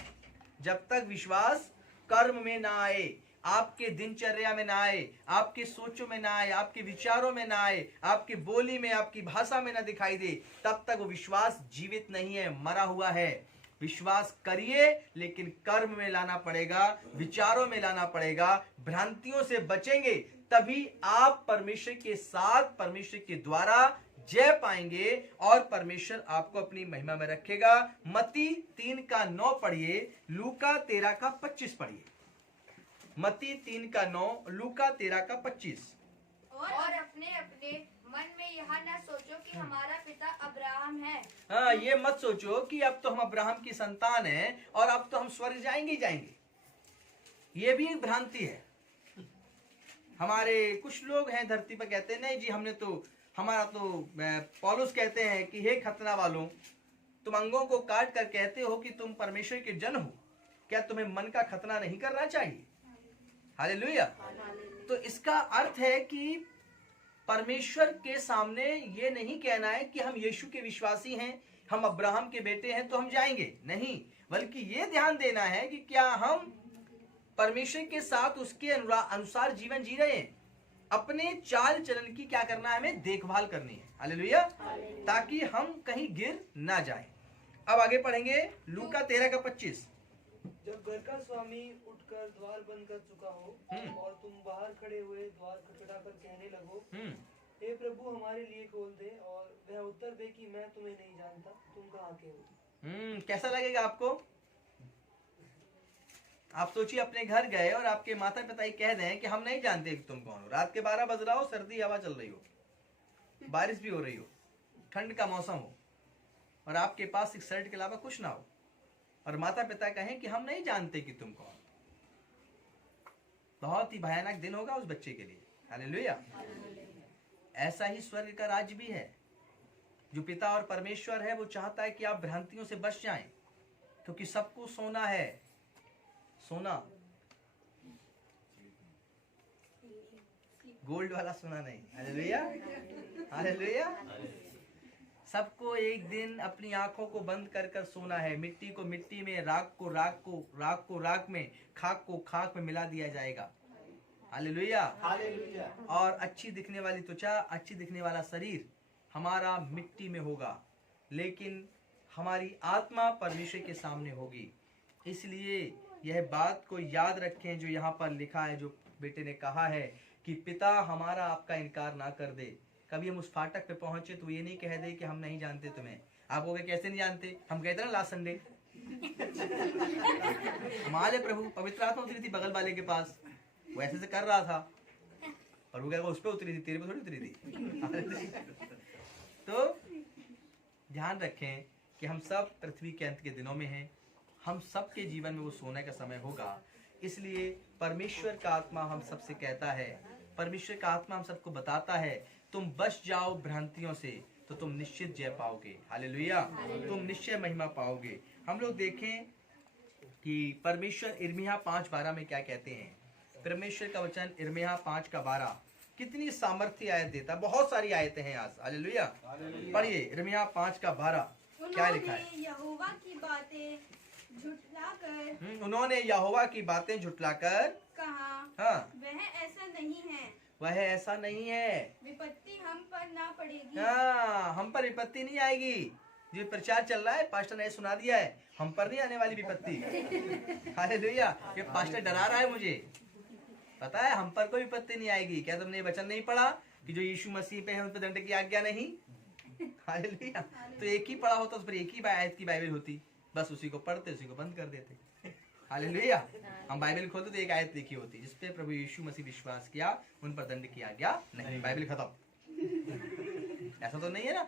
जब तक विश्वास कर्म में ना आए, आपके दिनचर्या में ना आए, आपके सोचों में ना आए, आपके विचारों में ना आए, आपकी बोली में, आपकी भाषा में ना दिखाई दे, तब तक वो विश्वास जीवित नहीं है, मरा हुआ है। विश्वास करिए, लेकिन कर्म में लाना पड़ेगा, विचारों में लाना पड़ेगा। भ्रांतियों से बचेंगे तभी आप परमेश्वर के साथ, परमेश्वर के द्वारा जय पाएंगे और परमेश्वर आपको अपनी महिमा में रखेगा। मत्ती 3:9 पढ़िए, लूका 13:25 पढ़िए। मत्ती 3:9, लूका 13:25। और अपने अपने मन में यह न सोचो कि हमारा पिता अब्राहम है। हाँ, ये मत सोचो कि अब तो हम अब्राहम की संतान हैं और अब तो हम स्वर्ग जाएंगे ही जाएंगे। ये भी एक भ्रांति है। हमारे कुछ लोग हैं धरती पर कहते हैं, नहीं जी हमने तो, हमारा तो, पौलुस कहते हैं कि हे खतना वालों, तुम अंगों को काट कर कहते हो कि तुम परमेश्वर के जन हो, क्या तुम्हें मन का खतना नहीं करना चाहिए? हालेलुया। तो इसका अर्थ है कि परमेश्वर के सामने ये नहीं कहना है कि हम यीशु के विश्वासी हैं, हम अब्राहम के बेटे हैं तो हम जाएंगे, नहीं, बल्कि ये ध्यान देना है कि क्या हम परमेश्वर के साथ उसके अनुसार जीवन जी रहे हैं। अपने चाल चलन की क्या करना है, हमें देखभाल करनी है। हालेलुया, ताकि हम कहीं गिर ना जाए। अब आगे पढ़ेंगे लूका 13:25। जब घर का स्वामी उठकर द्वार बंद कर चुका हो और तुम बाहर खड़े हुए द्वार खटखटाकर कहने लगो, हे प्रभु हमारे लिए खोल दे, और वह उत्तर दे कि मैं तुम्हें नहीं जानता, तुम कहाँ के हो। कैसा लगेगा आपको? आप सोचिए, अपने घर गए और आपके माता पिता ही कह दें कि हम नहीं जानते कि तुम कौन हो। रात के 12 बज रहा हो, सर्दी हवा चल रही हो, बारिश भी हो रही हो, ठंड का मौसम हो, और आपके पास एक शर्ट के अलावा कुछ ना हो, और माता पिता कहें कि हम नहीं जानते कि तुम कौन। बहुत ही भयानक दिन होगा उस बच्चे के लिए। हालेलुया। ऐसा ही स्वर्ग का राज्य भी है। जो पिता और परमेश्वर है वो चाहता है कि आप भ्रांतियों से बच जाएं, क्योंकि सबको सोना है। सोना, गोल्ड वाला सोना नहीं। Hallelujah, hallelujah. सबको एक दिन अपनी आंखों को बंद कर कर सोना है। मिट्टी को मिट्टी में, राख को राख में, खाक को खाक में मिला दिया जाएगा। Hallelujah, hallelujah. और अच्छी दिखने वाली त्वचा, अच्छी दिखने वाला शरीर हमारा मिट्टी में होगा, लेकिन हमारी आत्मा परमेश्वर के सामने होगी। इसलिए यह बात को याद रखें जो यहाँ पर लिखा है, जो बेटे ने कहा है कि पिता हमारा आपका इनकार ना कर दे। कभी हम उस फाटक पे पहुंचे तो ये नहीं कह दे कि हम नहीं जानते तुम्हें। आप कहोगे कैसे नहीं जानते? हम कहते ना लास्ट संडे हमारे प्रभु पवित्र आत्मा उतरी थी बगल वाले के पास, वो ऐसे से कर रहा था, और वो क्या उस पे उतरी थी, तेरे पे थोड़ी उतरी थी। तो ध्यान रखें कि हम सब पृथ्वी के अंत के दिनों में हैं। हम सबके जीवन में वो सोने का समय होगा। इसलिए परमेश्वर का आत्मा हम सबसे कहता है, परमेश्वर का आत्मा हम सबको बताता है, तुम बच जाओ भ्रांतियों से तो तुम निश्चित जय पाओगे। हालेलुया, तुम निश्चय महिमा पाओगे। हम लोग देखें कि परमेश्वर इर्मिया 5:12 में क्या कहते हैं। परमेश्वर का वचन इर्मिया 5:12 कितनी सामर्थ्य आयत देता है। बहुत सारी आयतें हैं आज। हालेलुया, पढ़िए इर्मिया 5:12 क्या लिखा है। यहोवा की बातें झुठलाकर, उन्होंने यहोवा की बातें झुठलाकर कहा, हाँ, वह ऐसा नहीं है, वह ऐसा नहीं है, विपत्ति हम पर ना पड़ेगी। हाँ, हम पर विपत्ति नहीं आएगी। जो प्रचार चल रहा है, पास्टर ने सुना दिया है, हम पर नहीं आने वाली विपत्ति। हालेलुया, ये पास्टर डरा रहा है मुझे, पता है हम पर कोई विपत्ति नहीं आएगी। क्या तुमने ये वचन नहीं पढ़ा कि जो यीशु मसीह पे है उन पर दंड की आज्ञा नहीं? हालेलुया। तो एक ही पढ़ा होता, उस पर एक ही आयत की बाइबल होती, बस उसी को पढ़ते, उसी को बंद कर देते। हालेलुया। हम बाइबल खोलते तो एक आयत लिखी होती जिसपे प्रभु यीशु मसीह विश्वास किया, उन पर दंड की आज्ञा नहीं। बाइबल खत्म। ऐसा तो नहीं है ना,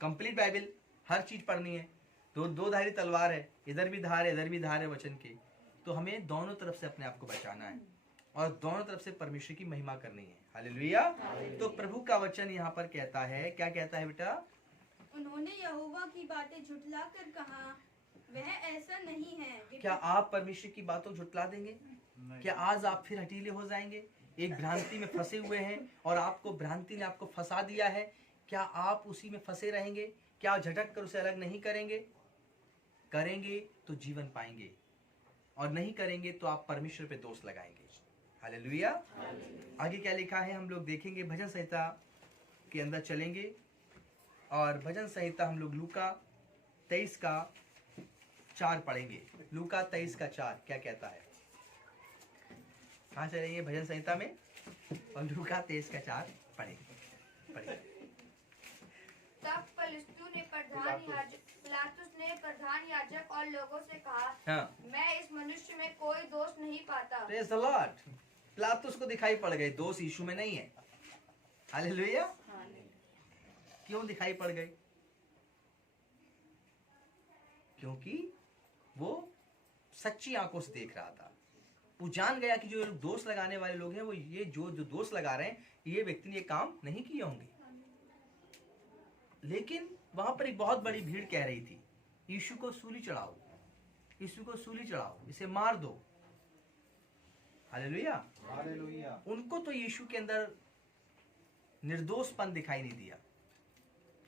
कंप्लीट बाइबल, हर चीज पढ़नी है। तो दो धारी तलवार है, इधर भी धार है, इधर भी धार है वचन की। तो हमें दोनों तरफ से अपने आप को बचाना है और दोनों तरफ से परमेश्वर की महिमा करनी है। हालेलुया। तो प्रभु का वचन यहाँ पर कहता है, क्या कहता है बेटा? उन्होंने यहोवा की बातें झुठलाकर कहा, वह ऐसा नहीं है। क्या आप परमेश्वर की बातों को झुठला देंगे? क्या आज आप फिर हटीले हो जाएंगे? एक भ्रांति में फंसे हुए हैं और आपको भ्रांति ने आपको फंसा दिया है, क्या आप उसी में फंसे रहेंगे? क्या आप झटक कर उसे अलग नहीं करेंगे? करेंगे तो जीवन पाएंगे, और नहीं करेंगे तो आप परमेश्वर पे दोष लगाएंगे। हालेलुया। आगे क्या लिखा है हम लोग देखेंगे, भजन संहिता के अंदर चलेंगे और भजन संहिता हम लोग लूका 23:4 पढ़ेंगे। लूका 23:4 क्या कहता है? कहाँ चलेंगे? भजन संहिता में, और लूका 23:4 पढ़ेंगे। तब पिलातुस ने प्रधान याजक और लोगों से कहा, हाँ, मैं इस मनुष्य में कोई दोष नहीं पाता। Praise the Lord. पिलातुस को दिखाई पड़ गए दोष यीशु में नहीं है। हालेलुया। क्यों दिखाई पड़ गए? क्योंकि वो सच्ची आंखों से देख रहा था। वो जान गया कि जो दोष लगाने वाले लोग हैं, वो ये जो दोष लगा रहे हैं, ये व्यक्ति ने ये काम नहीं किए होंगे। लेकिन वहां पर एक बहुत बड़ी भीड़ कह रही थी, यीशु को सूली चढ़ाओ, यीशु को सूली चढ़ाओ, इसे मार दो। हालेलुया। हालेलुया। उनको तो यीशु के अंदर निर्दोषपन दिखाई नहीं दिया,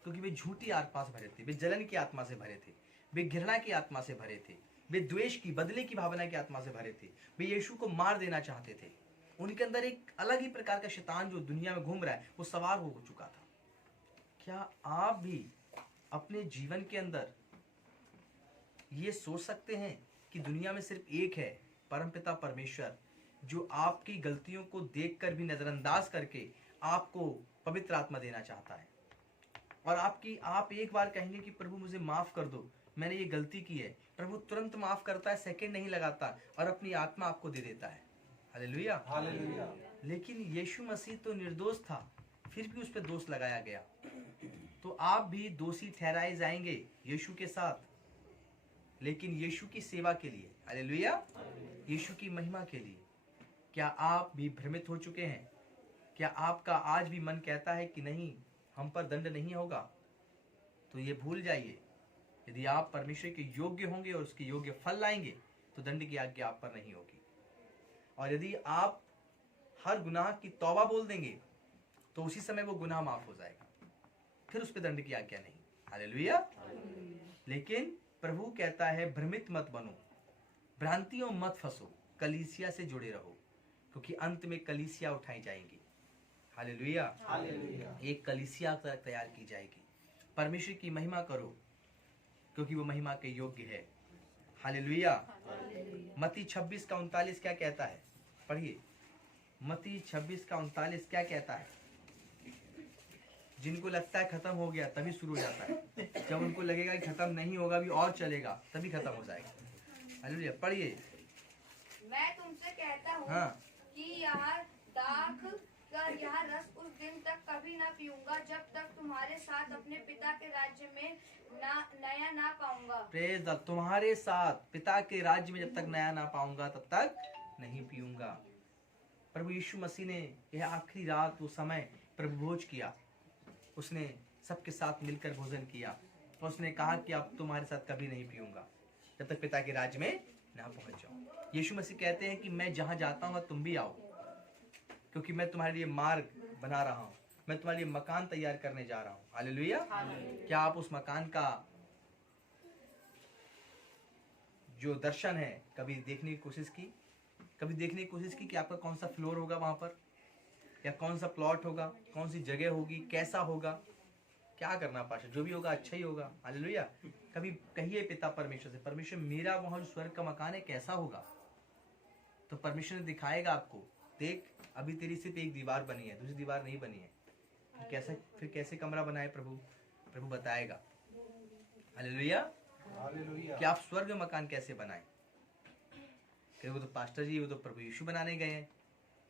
क्योंकि वे झूठी आत्मा से भरे थे, वे जलन की आत्मा से भरे थे, वे घृणा की आत्मा से भरे थे, वे द्वेष की, बदले की भावना की आत्मा से भरे थे। वे यीशु को मार देना चाहते थे। उनके अंदर एक अलग ही प्रकार का शैतान जो दुनिया में घूम रहा है वो सवार हो चुका था। क्या आप भी अपने जीवन के अंदर ये सोच सकते हैं कि दुनिया में सिर्फ एक है परमपिता परमेश्वर, जो आपकी गलतियों को देखकर भी नजरअंदाज करके आपको पवित्र आत्मा देना चाहता है, और आप एक बार कहेंगे कि प्रभु मुझे माफ कर दो, मैंने ये गलती की है, प्रभु तुरंत माफ करता है, सेकंड नहीं लगाता और अपनी आत्मा आपको दे देता है। हालेलुया। हालेलुया। लेकिन यीशु मसीह तो निर्दोष था, फिर भी उस पर दोष लगाया गया। तो आप भी दोषी ठहराए जाएंगे यीशु के साथ, लेकिन यीशु की सेवा के लिए, हालेलुया, यीशु की महिमा के लिए। क्या आप भी भ्रमित हो चुके हैं? क्या आपका आज भी मन कहता है कि नहीं, हम पर दंड नहीं होगा? तो ये भूल जाइए, यदि आप परमेश्वर के योग्य होंगे और उसके योग्य फल लाएंगे तो दंड की आज्ञा आप पर नहीं होगी। और यदि आप हर गुनाह की तौबा बोल देंगे तो उसी समय वो गुनाह माफ हो जाएगा, फिर उस पर दंड की आज्ञा नहीं। हालेलुया। लेकिन प्रभु कहता है भ्रमित मत बनो, भ्रांतियों मत फंसो, कलीसिया से जुड़े रहो, क्योंकि अंत में कलीसिया उठाई जाएंगी। हालेलुया। एक कलीसिया तैयार की जाएगी। परमेश्वर की महिमा करो क्योंकि वो महिमा के योग्य है। हालेलुया। मत्ती 26:39 क्या कहता है? पढ़िए, मत्ती 26:39 क्या कहता है? जिनको लगता है खत्म हो गया तभी शुरू हो जाता है, जब उनको लगेगा कि खत्म नहीं होगा भी और चलेगा तभी खत्म हो जाएगा। हालेलुया। पढ़िए। मैं तुमसे कहता हूँ हाँ। कि यहाँ दाख कर यह रस उस दिन तक कभी ना पीऊंगा जब तक तुम्हारे साथ अपने पिता के राज्य में नया ना पाऊंगा। प्रेज द, तुम्हारे साथ पिता के राज्य में जब तक नया ना पाऊंगा तब तक नहीं पीऊंगा। प्रभु यीशु मसीह ने यह आखिरी रात, वो समय प्रभु भोज किया, उसने सबके साथ मिलकर भोजन किया और उसने कहा कि अब तुम्हारे साथ कभी नहीं पीऊंगा जब तक पिता के राज्य में ना पहुंच जाऊं। यीशु मसीह कहते हैं कि मैं जहां जाता हूं तुम भी आओ, क्योंकि मैं तुम्हारे लिए मार्ग बना रहा हूं, मैं तुम्हारे लिए मकान तैयार करने जा रहा हूं। हालेलुया। क्या आप उस मकान का जो दर्शन है कभी देखने की कोशिश की? कभी देखने की कोशिश की कि आपका कौन सा फ्लोर होगा वहां पर, या कौन सा प्लॉट होगा, कौन सी जगह होगी, कैसा होगा? क्या करना पाशा, जो भी होगा अच्छा ही होगा। हालेलुया। कभी कहिए पिता परमेश्वर से, परमेश्वर मेरा वहां जो स्वर्ग का मकान है कैसा होगा? तो परमेश्वर ने दिखाएगा आपको, देख अभी तेरी सिर्फ एक दीवार बनी है, दूसरी दीवार नहीं बनी है, फिर कैसे कमरा बनाए प्रभु बताएगा। हालेलुया। कि आप स्वर्ग में मकान कैसे बनाए? कि वो तो पास्टर जी, वो तो प्रभु यीशु बनाने गए हैं,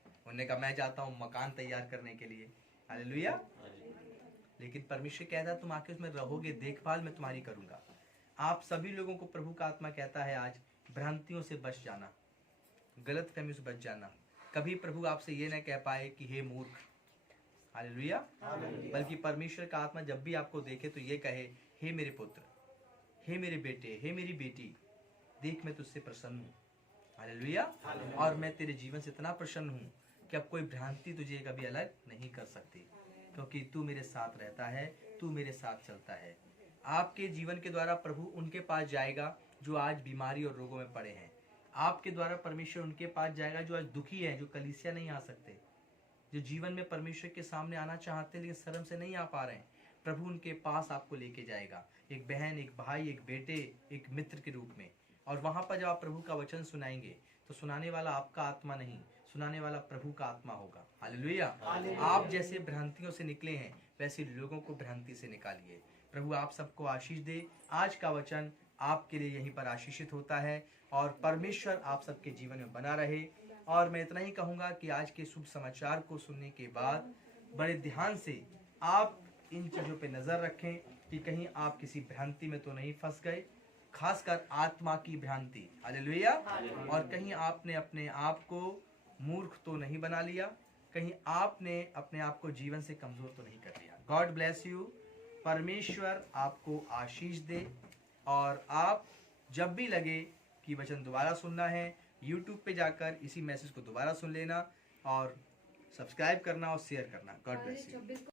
उन्होंने कहा मैं जाता हूँ मकान तैयार करने के लिए। हालेलुया। लेकिन परमेश्वर कहता है तुम आके उसमें रहोगे, देखभाल मैं तुम्हारी करूंगा। आप सभी लोगों को प्रभु का आत्मा कहता है आज भ्रांतियों से बच जाना, गलत फहमी से बच जाना। कभी प्रभु आपसे ये न कह पाए कि हे मूर्ख। हालेलुया। बल्कि परमेश्वर का आत्मा जब भी आपको देखे तो ये कहे, हे मेरे पुत्र, हे मेरे बेटे, हे मेरी बेटी, देख मैं तुझसे प्रसन्न हूँ। हालेलुया। और मैं तेरे जीवन से इतना प्रसन्न हूँ कि अब कोई भ्रांति तुझे कभी अलग नहीं कर सकती, क्योंकि तू मेरे साथ रहता है, तू मेरे साथ चलता है। आपके जीवन के द्वारा प्रभु उनके पास जाएगा जो आज बीमारी और रोगों में पड़े हैं। आपके द्वारा परमेश्वर उनके पास जाएगा जो आज दुखी है, जो कलीसिया नहीं आ सकते, जो जीवन में परमेश्वर के सामने आना चाहते लेकिन शर्म से नहीं आ पा रहे हैं। प्रभु उनके पास आपको लेके जाएगा, एक बहन, एक भाई, एक बेटे, एक मित्र के रूप में। और वहां पर जब आप प्रभु का वचन सुनाएंगे तो सुनाने वाला आपका आत्मा नहीं, सुनाने वाला प्रभु का आत्मा होगा। हालेलुया। आप जैसे भ्रांतियों से निकले हैं वैसे लोगों को भ्रांति से निकालिए। प्रभु आप सबको आशीष दे। आज का वचन आपके लिए यहीं पर आशीषित होता है और परमेश्वर आप सबके जीवन में बना रहे। और मैं इतना ही कहूंगा कि आज के शुभ समाचार को सुनने के बाद बड़े ध्यान से आप इन चीजों पे नजर रखें कि कहीं आप किसी भ्रांति में तो नहीं फंस गए, खासकर आत्मा की भ्रांति। हालेलुया। और कहीं आपने अपने आप को मूर्ख तो नहीं बना लिया, कहीं आपने अपने आप को जीवन से कमजोर तो नहीं कर लिया। God bless you. परमेश्वर आपको आशीष दे। और आप जब भी लगे कि वचन दोबारा सुनना है, YouTube पे जाकर इसी मैसेज को दोबारा सुन लेना और सब्सक्राइब करना और शेयर करना। God bless you.